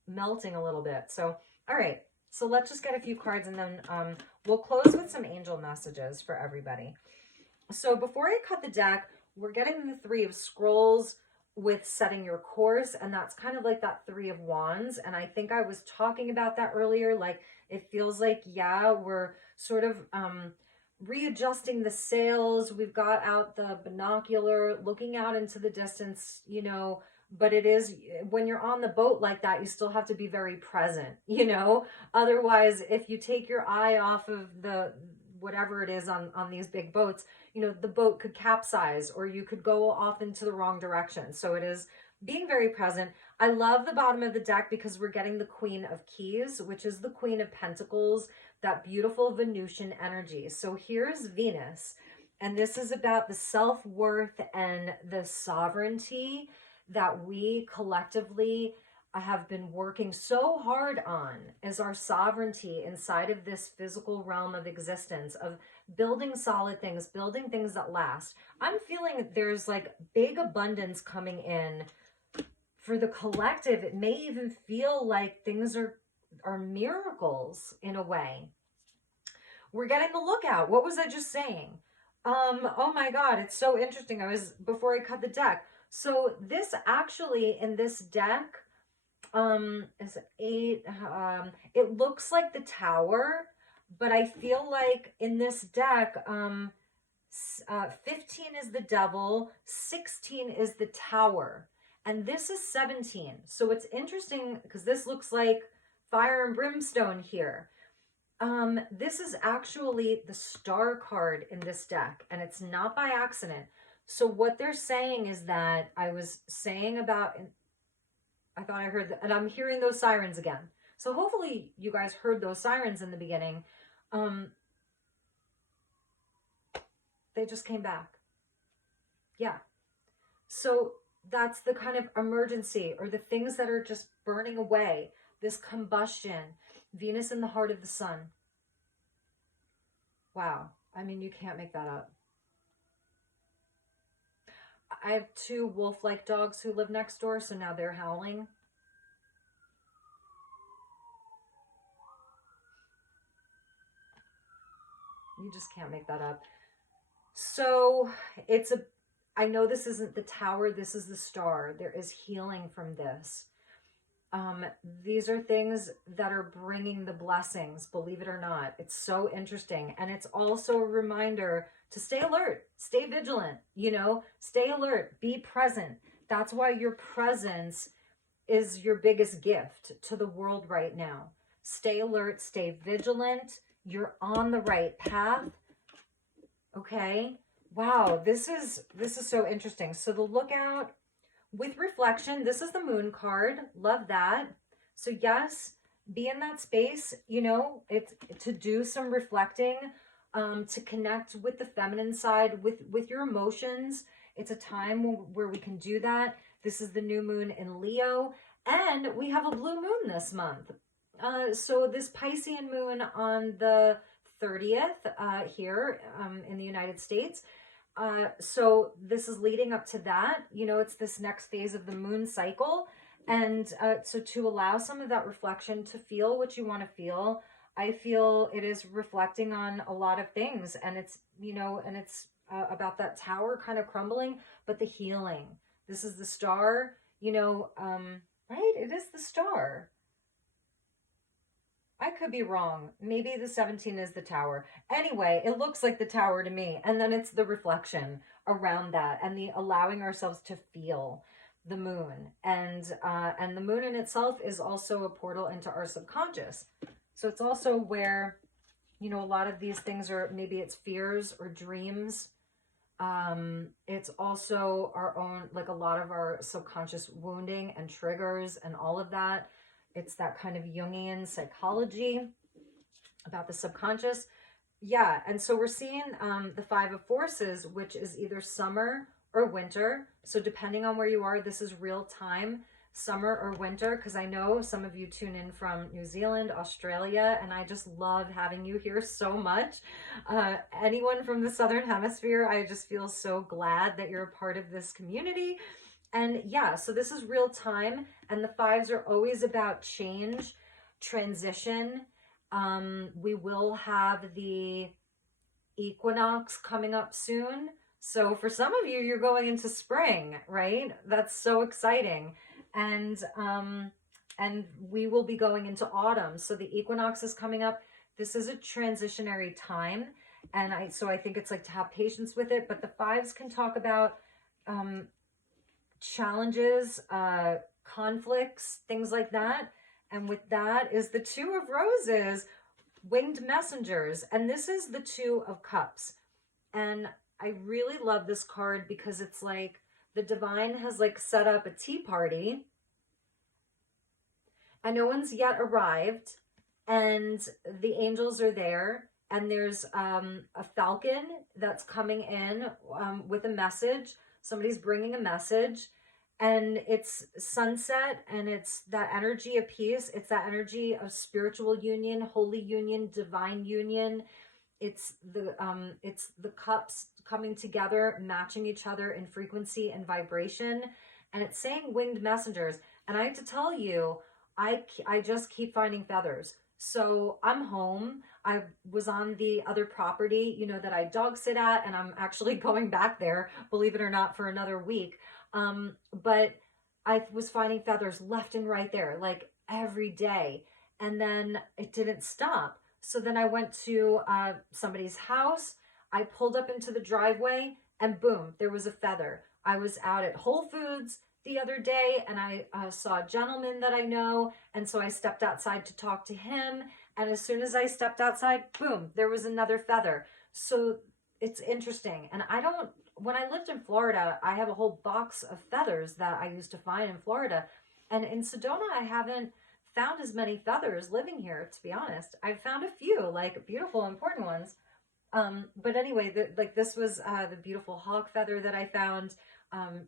melting a little bit. So, all right. So let's just get a few cards and then we'll close with some angel messages for everybody. So before I cut the deck, we're getting the Three of Scrolls with setting your course. And that's kind of like that Three of Wands. And I think I was talking about that earlier. Like it feels like, yeah, we're sort of readjusting the sails. We've got out the binocular, looking out into the distance, you know, but it is, when you're on the boat like that, you still have to be very present, you know. Otherwise, if you take your eye off of the whatever it is on these big boats, you know, the boat could capsize or you could go off into the wrong direction. So it is being very present. I love the bottom of the deck because we're getting the Queen of Keys, which is the Queen of Pentacles, that beautiful Venusian energy. So here's Venus, and this is about the self-worth and the sovereignty that we collectively have been working so hard on, as our sovereignty inside of this physical realm of existence, of building solid things, building things that last. I'm feeling there's like big abundance coming in for the collective. It may even feel like things are miracles in a way. We're getting the lookout. What was I just saying? Oh my God, it's so interesting. Before I cut the deck. So this actually in this deck is 8. It looks like the Tower, but I feel like in this deck, 15 is the Devil, 16 is the Tower, and this is 17. So it's interesting because this looks like fire and brimstone here. This is actually the Star card in this deck, and it's not by accident. So what they're saying is that I was saying about, I thought I heard that, and I'm hearing those sirens again. So hopefully you guys heard those sirens in the beginning. They just came back. Yeah. So that's the kind of emergency, or the things that are just burning away, this combustion. Venus in the heart of the sun. Wow. I mean, you can't make that up. I have two wolf-like dogs who live next door, so now they're howling. You just can't make that up. So it's a, I know this isn't the tower, this is the star. There is healing from this. Um, these are things that are bringing the blessings, believe it or not. It's so interesting. And it's also a reminder to stay alert, stay vigilant, stay alert, be present. That's why your presence is your biggest gift to the world right now. Stay alert, stay vigilant. You're on the right path. Okay. Wow, this is so interesting. So the lookout with reflection, this is the moon card. Love that. So yes, be in that space, it's to do some reflecting, to connect with the feminine side, with your emotions. It's a time where we can do that. This is the new moon in Leo, and we have a blue moon this month. So this Piscean moon on the 30th here in the United States. So this is leading up to that. It's this next phase of the moon cycle. And so to allow some of that reflection, to feel what you want to feel, I feel it is reflecting on a lot of things. And it's about that tower kind of crumbling, but the healing. This is the star, right? It is the star. I could be wrong. Maybe the 17 is the tower. Anyway, it looks like the tower to me. And then it's the reflection around that and the allowing ourselves to feel the moon. And the moon in itself is also a portal into our subconscious. So it's also where, a lot of these things are, maybe it's fears or dreams. It's also our own, like a lot of our subconscious wounding and triggers and all of that. It's that kind of Jungian psychology about the subconscious. Yeah, and so we're seeing the Five of Forces, which is either summer or winter. So depending on where you are, this is real time, summer or winter, because I know some of you tune in from New Zealand, Australia, and I just love having you here so much. Anyone from the Southern Hemisphere, I just feel so glad that you're a part of this community. And yeah, so this is real time, and the fives are always about change, transition. We will have the equinox coming up soon. So for some of you, you're going into spring, right? That's so exciting. And we will be going into autumn. So the equinox is coming up. This is a transitionary time. And so I think it's like to have patience with it, but the fives can talk about, challenges, conflicts, things like that. And with that is the Two of Roses, winged messengers. And this is the Two of Cups. And I really love this card because it's like the divine has like set up a tea party and no one's yet arrived. And the angels are there. And there's a falcon that's coming in with a message. Somebody's bringing a message, and it's sunset, and it's that energy of peace. It's that energy of spiritual union, holy union, divine union. It's the cups coming together, matching each other in frequency and vibration. And it's saying winged messengers. And I have to tell you, I just keep finding feathers. So I'm home. I was on the other property, that I dog sit at, and I'm actually going back there, believe it or not, for another week. But I was finding feathers left and right there, like every day. And then it didn't stop. So then I went to somebody's house. I pulled up into the driveway, and boom, there was a feather. I was out at Whole Foods the other day, and I saw a gentleman that I know, and so I stepped outside to talk to him, and as soon as I stepped outside, boom, there was another feather. So it's interesting. And when I lived in Florida, I have a whole box of feathers that I used to find in Florida, and in Sedona, I haven't found as many feathers living here, to be honest. I've found a few, like beautiful, important ones. But anyway, this was the beautiful hawk feather that I found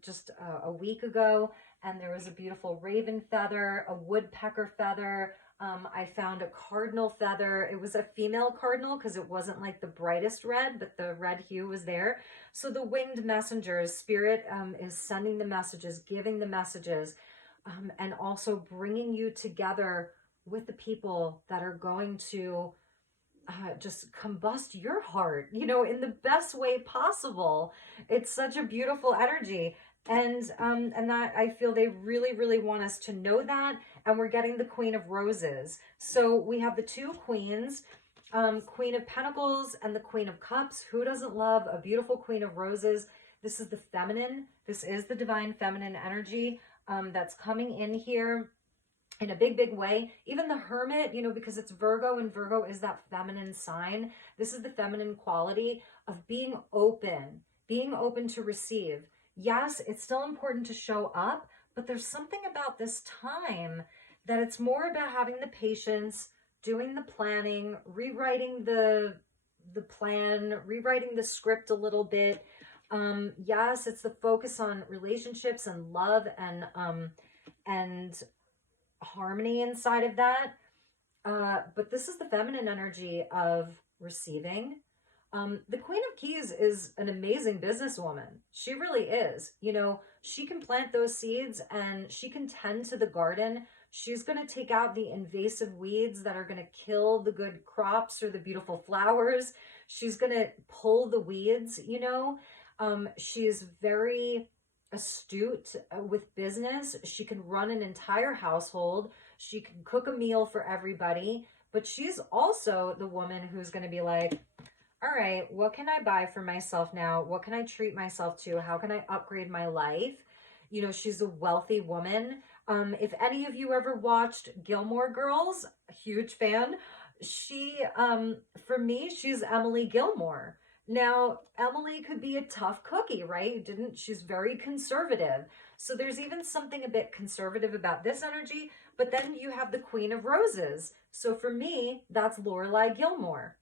just a week ago. And there was a beautiful raven feather, a woodpecker feather, I found a cardinal feather. It was a female cardinal because it wasn't like the brightest red, but the red hue was there. So the winged messengers, spirit is sending the messages, giving the messages, and also bringing you together with the people that are going to just combust your heart, in the best way possible. It's such a beautiful energy. And that I feel they really, really want us to know that. And we're getting the Queen of Roses. So we have the two queens, Queen of Pentacles and the Queen of Cups. Who doesn't love a beautiful Queen of Roses? This is the feminine. This is the divine feminine energy that's coming in here in a big, big way. Even the Hermit, because it's Virgo, and Virgo is that feminine sign. This is the feminine quality of being open to receive. Yes, it's still important to show up, but there's something about this time that it's more about having the patience, doing the planning, rewriting the plan, rewriting the script a little bit. Yes, it's the focus on relationships and love and harmony inside of that. But this is the feminine energy of receiving. The Queen of Keys is an amazing businesswoman. She really is. She can plant those seeds and she can tend to the garden. She's going to take out the invasive weeds that are going to kill the good crops or the beautiful flowers. She's going to pull the weeds, She's very astute with business. She can run an entire household. She can cook a meal for everybody, but she's also the woman who's going to be like, all right, what can I buy for myself now? What can I treat myself to? How can I upgrade my life? She's a wealthy woman. If any of you ever watched Gilmore Girls, huge fan. For me, she's Emily Gilmore. Now, Emily could be a tough cookie, right? She's very conservative. So there's even something a bit conservative about this energy, but then you have the Queen of Roses. So for me, that's Lorelai Gilmore.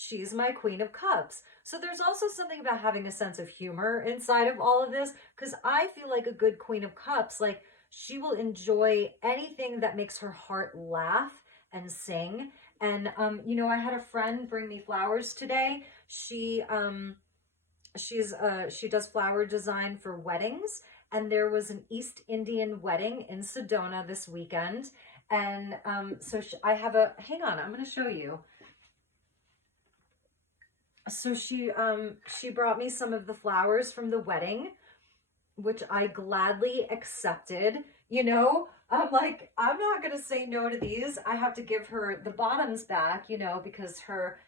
She's my Queen of Cups. So there's also something about having a sense of humor inside of all of this, because I feel like a good Queen of Cups, like she will enjoy anything that makes her heart laugh and sing. And, I had a friend bring me flowers today. She does flower design for weddings, and there was an East Indian wedding in Sedona this weekend. And I have hang on, I'm going to show you. So she brought me some of the flowers from the wedding, which I gladly accepted. I'm like, I'm not going to say no to these. I have to give her the bottoms back, because her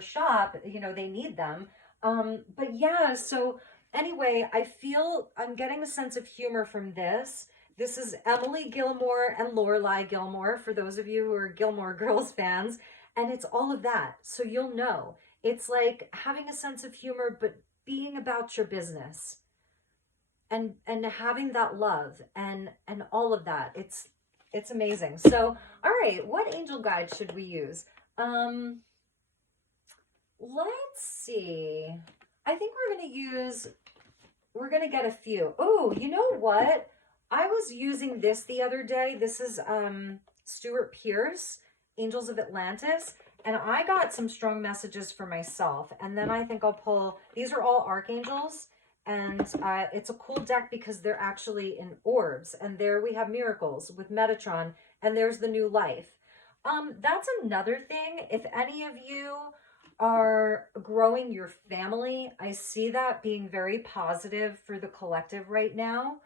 shop, they need them. But yeah, so anyway, I feel I'm getting a sense of humor from this. This is Emily Gilmore and Lorelai Gilmore, for those of you who are Gilmore Girls fans. And it's all of that. So you'll know. It's like having a sense of humor, but being about your business. And having that love and all of that. It's amazing. So, all right, what angel guide should we use? Let's see. I think we're going to get a few. Oh, you know what? I was using this the other day. This is Stuart Pierce, Angels of Atlantis. And I got some strong messages for myself. And then I think I'll pull, these are all archangels. And it's a cool deck because they're actually in orbs. And there we have miracles with Metatron. And there's the new life. That's another thing. If any of you are growing your family, I see that being very positive for the collective right now.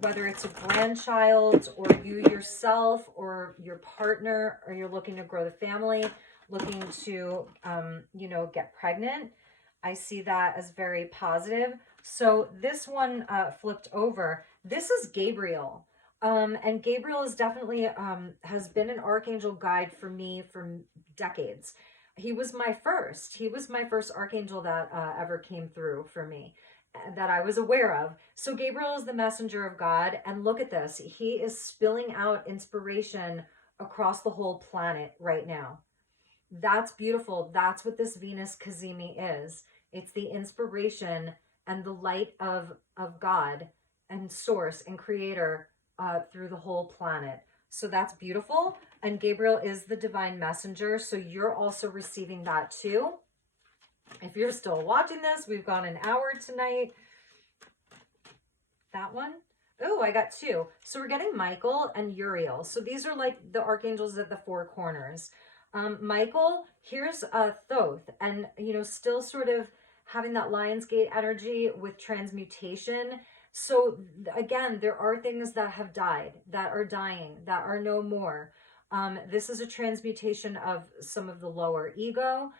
Whether it's a grandchild or you yourself or your partner, or you're looking to grow the family, looking to, get pregnant. I see that as very positive. So this one flipped over. This is Gabriel. And Gabriel is definitely has been an archangel guide for me for decades. He was my first archangel that ever came through for me, that I was aware of. So Gabriel is the messenger of God. And look at this. He is spilling out inspiration across the whole planet right now. That's beautiful. That's what this Venus Cazimi is. It's the inspiration and the light of God and source and creator through the whole planet. So that's beautiful. And Gabriel is the divine messenger. So you're also receiving that too. If you're still watching this, we've gone an hour tonight. That one. Oh, I got two. So we're getting Michael and Uriel. So these are like the archangels at the four corners. Michael, here's Thoth, and still sort of having that Lionsgate energy with transmutation. So again, there are things that have died, that are dying, that are no more. This is a transmutation of some of the lower ego.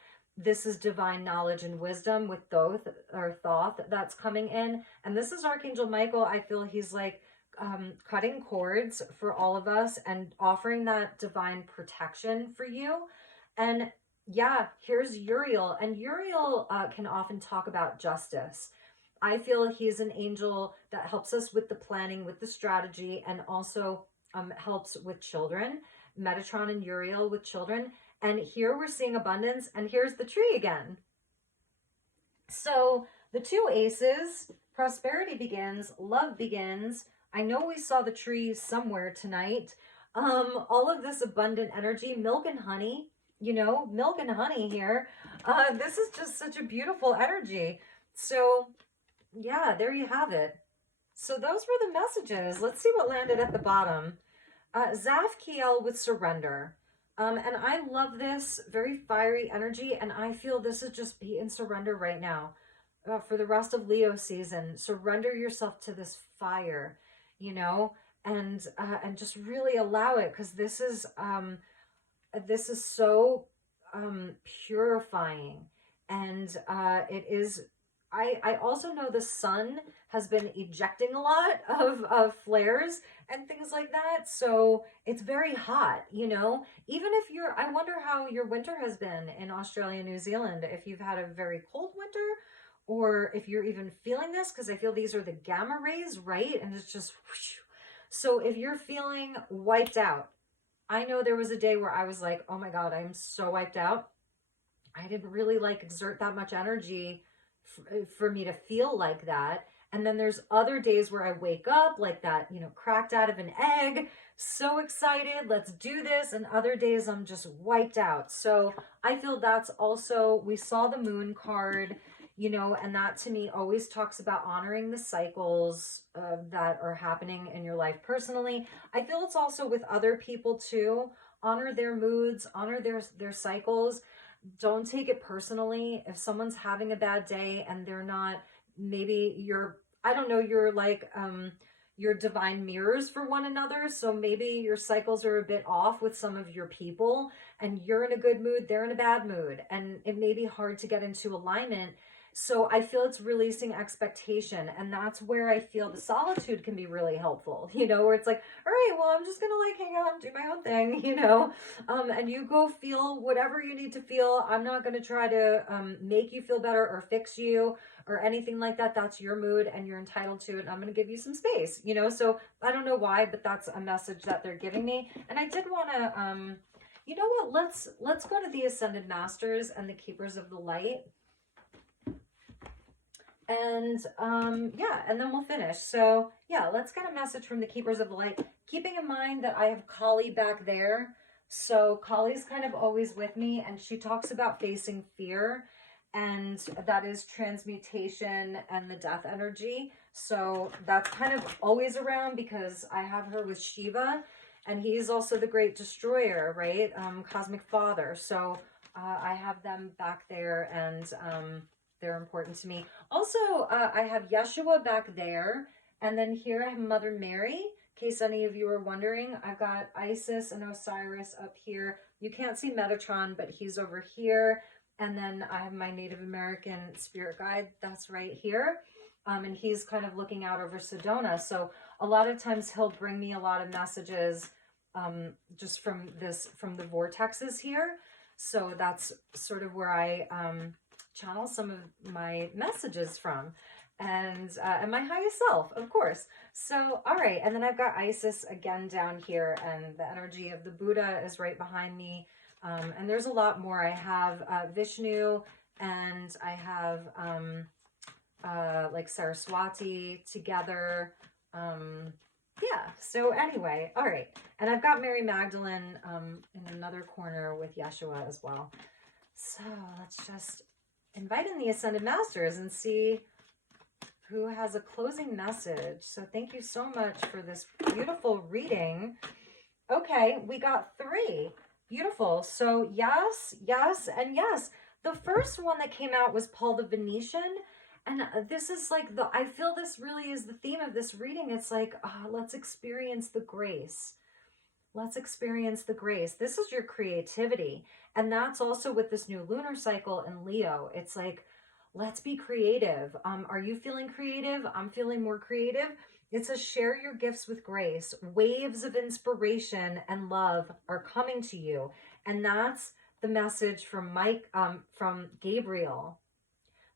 This is divine knowledge and wisdom with Thoth or Thoth that's coming in. And this is Archangel Michael. I feel he's like cutting cords for all of us and offering that divine protection for you. And yeah, here's Uriel. And Uriel can often talk about justice. I feel he's an angel that helps us with the planning, with the strategy, and also helps with children. Metatron and Uriel with children. And here we're seeing abundance, and here's the tree again. So the two aces, prosperity begins, love begins. I know we saw the tree somewhere tonight. All of this abundant energy, milk and honey, milk and honey here. This is just such a beautiful energy. So yeah, there you have it. So those were the messages. Let's see what landed at the bottom. Zaf Kiel with surrender. And I love this very fiery energy, and I feel this is just be in surrender right now for the rest of Leo season. Surrender yourself to this fire, and just really allow it, because this is so purifying, and it is. I also know the sun has been ejecting a lot of flares and things like that. So it's very hot, even if I wonder how your winter has been in Australia, New Zealand, if you've had a very cold winter, or if you're even feeling this, because I feel these are the gamma rays, right? And it's just, whoosh. So if you're feeling wiped out, I know there was a day where I was like, oh my God, I'm so wiped out. I didn't really exert that much energy for me to feel like that. And then there's other days where I wake up like that, cracked out of an egg, so excited, let's do this. And other days I'm just wiped out. So I feel that's also, we saw the moon card, and that to me always talks about honoring the cycles that are happening in your life personally. I feel it's also with other people too. Honor their moods, honor their cycles. Don't take it personally. If someone's having a bad day and they're not, maybe you're divine mirrors for one another. So maybe your cycles are a bit off with some of your people, and you're in a good mood, they're in a bad mood, and it may be hard to get into alignment. So I feel it's releasing expectation, and that's where I feel the solitude can be really helpful, where it's like, all right, well, I'm just gonna hang out and do my own thing, and you go feel whatever you need to feel. I'm not gonna try to make you feel better or fix you or anything like that. That's your mood and you're entitled to it, and I'm gonna give you some space, so I don't know why, but that's a message that they're giving me. And I did want to you know what, let's go to the Ascended Masters and the Keepers of the Light. And yeah, and then we'll finish. So yeah, let's get a message from the Keepers of the Light, keeping in mind that I have Kali back there. So Kali's kind of always with me, and she talks about facing fear, and that is transmutation and the death energy. So that's kind of always around because I have her with Shiva, and he's also the great destroyer, right? Cosmic father. So I have them back there, and they're important to me. Also, I have Yeshua back there. And then here I have Mother Mary. In case any of you are wondering, I've got Isis and Osiris up here. You can't see Metatron, but he's over here. And then I have my Native American spirit guide. That's right here. And he's kind of looking out over Sedona. So a lot of times he'll bring me a lot of messages just from the vortexes here. So that's sort of where I channel some of my messages from, and my highest self, of course. So all right, and then I've got Isis again down here, and the energy of the Buddha is right behind me, and there's a lot more. I have Vishnu, and I have like Saraswati together, Yeah, so anyway, all right. And I've got Mary Magdalene in another corner with Yeshua as well. So let's just invite in the Ascended Masters and see who has a closing message. So thank you so much for this beautiful reading. Okay, we got 3. Beautiful. So yes, yes, and yes. The first one that came out was Paul the Venetian. And this is like I feel this really is the theme of this reading. It's like, let's experience the grace. Let's experience the grace. This is your creativity. And that's also with this new lunar cycle in Leo. It's like, let's be creative. Are you feeling creative? I'm feeling more creative. It says, share your gifts with grace. Waves of inspiration and love are coming to you. And that's the message from from Gabriel.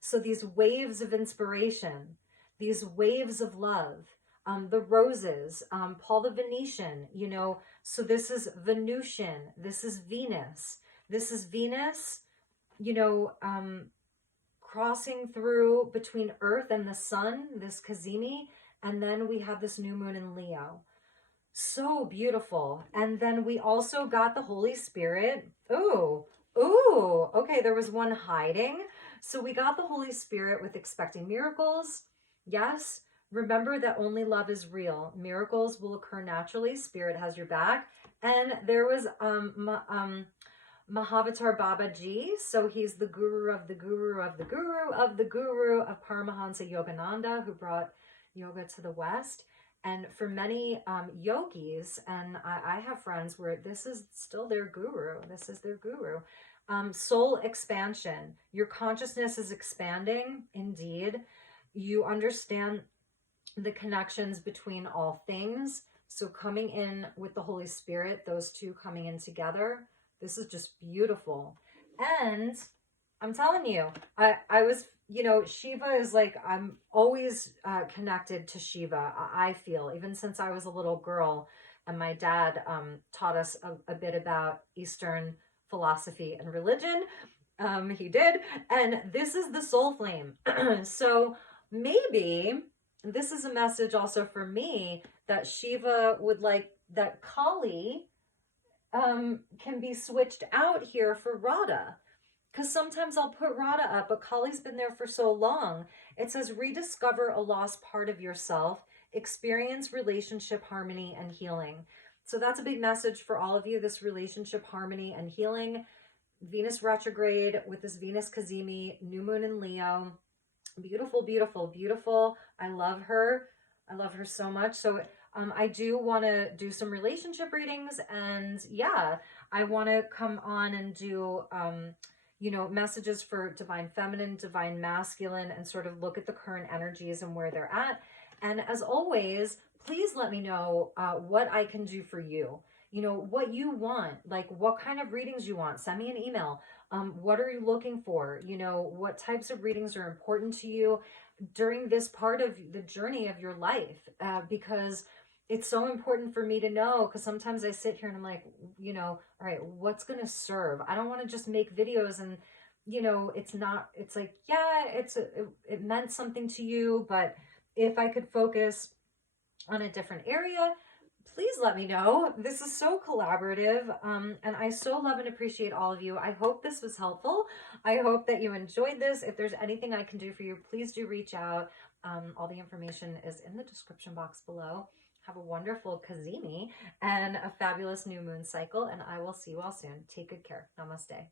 So these waves of inspiration, these waves of love, the roses, Paul the Venetian, you know, so this is Venusian, this is Venus, you know, crossing through between Earth and the sun, this Cazimi, and then we have this new moon in Leo. So beautiful. And then we also got the Holy Spirit. Ooh, okay, there was one hiding. So we got the Holy Spirit with expecting miracles. Yes, remember that only love is real. Miracles will occur naturally. Spirit has your back. And there was Mahavatar Babaji. So he's the guru of the guru of the guru of the guru of Paramahansa Yogananda, who brought yoga to the West. And for many yogis, and I have friends where this is still their guru. This is their guru. Soul expansion. Your consciousness is expanding, indeed. You understand the connections between all things. So coming in with the Holy Spirit, those two coming in together, this is just beautiful. And I'm telling you, I was, you know, Shiva is like, I'm always connected to Shiva, I feel, even since I was a little girl. And my dad taught us a bit about Eastern philosophy and religion. He did. And this is the soul flame. So maybe this is a message also for me that Shiva would like, that Kali can be switched out here for Radha. Because sometimes I'll put Radha up, but Kali's been there for so long. It says, rediscover a lost part of yourself, experience relationship harmony and healing. So that's a big message for all of you, this relationship harmony and healing. Venus retrograde with this Venus Cazimi, new moon in Leo. Beautiful, beautiful, beautiful. I love her. I love her so much. So I do want to do some relationship readings. And yeah, I want to come on and do... you know, messages for divine feminine, divine masculine, and sort of look at the current energies and where they're at. And as always, please let me know what I can do for you. You know, what you want, like what kind of readings you want. Send me an email. What are you looking for? You know, what types of readings are important to you during this part of the journey of your life? Because it's so important for me to know, because sometimes I sit here and I'm like, you know, all right, what's going to serve? I don't want to just make videos and, you know, it's not, it's like, yeah, it meant something to you, but if I could focus on a different area, please let me know. This is so collaborative, and I so love and appreciate all of you. I hope this was helpful. I hope that you enjoyed this. If there's anything I can do for you, please do reach out. All the information is in the description box below. Have a wonderful Cazimi and a fabulous new moon cycle, and I will see you all soon. Take good care. Namaste.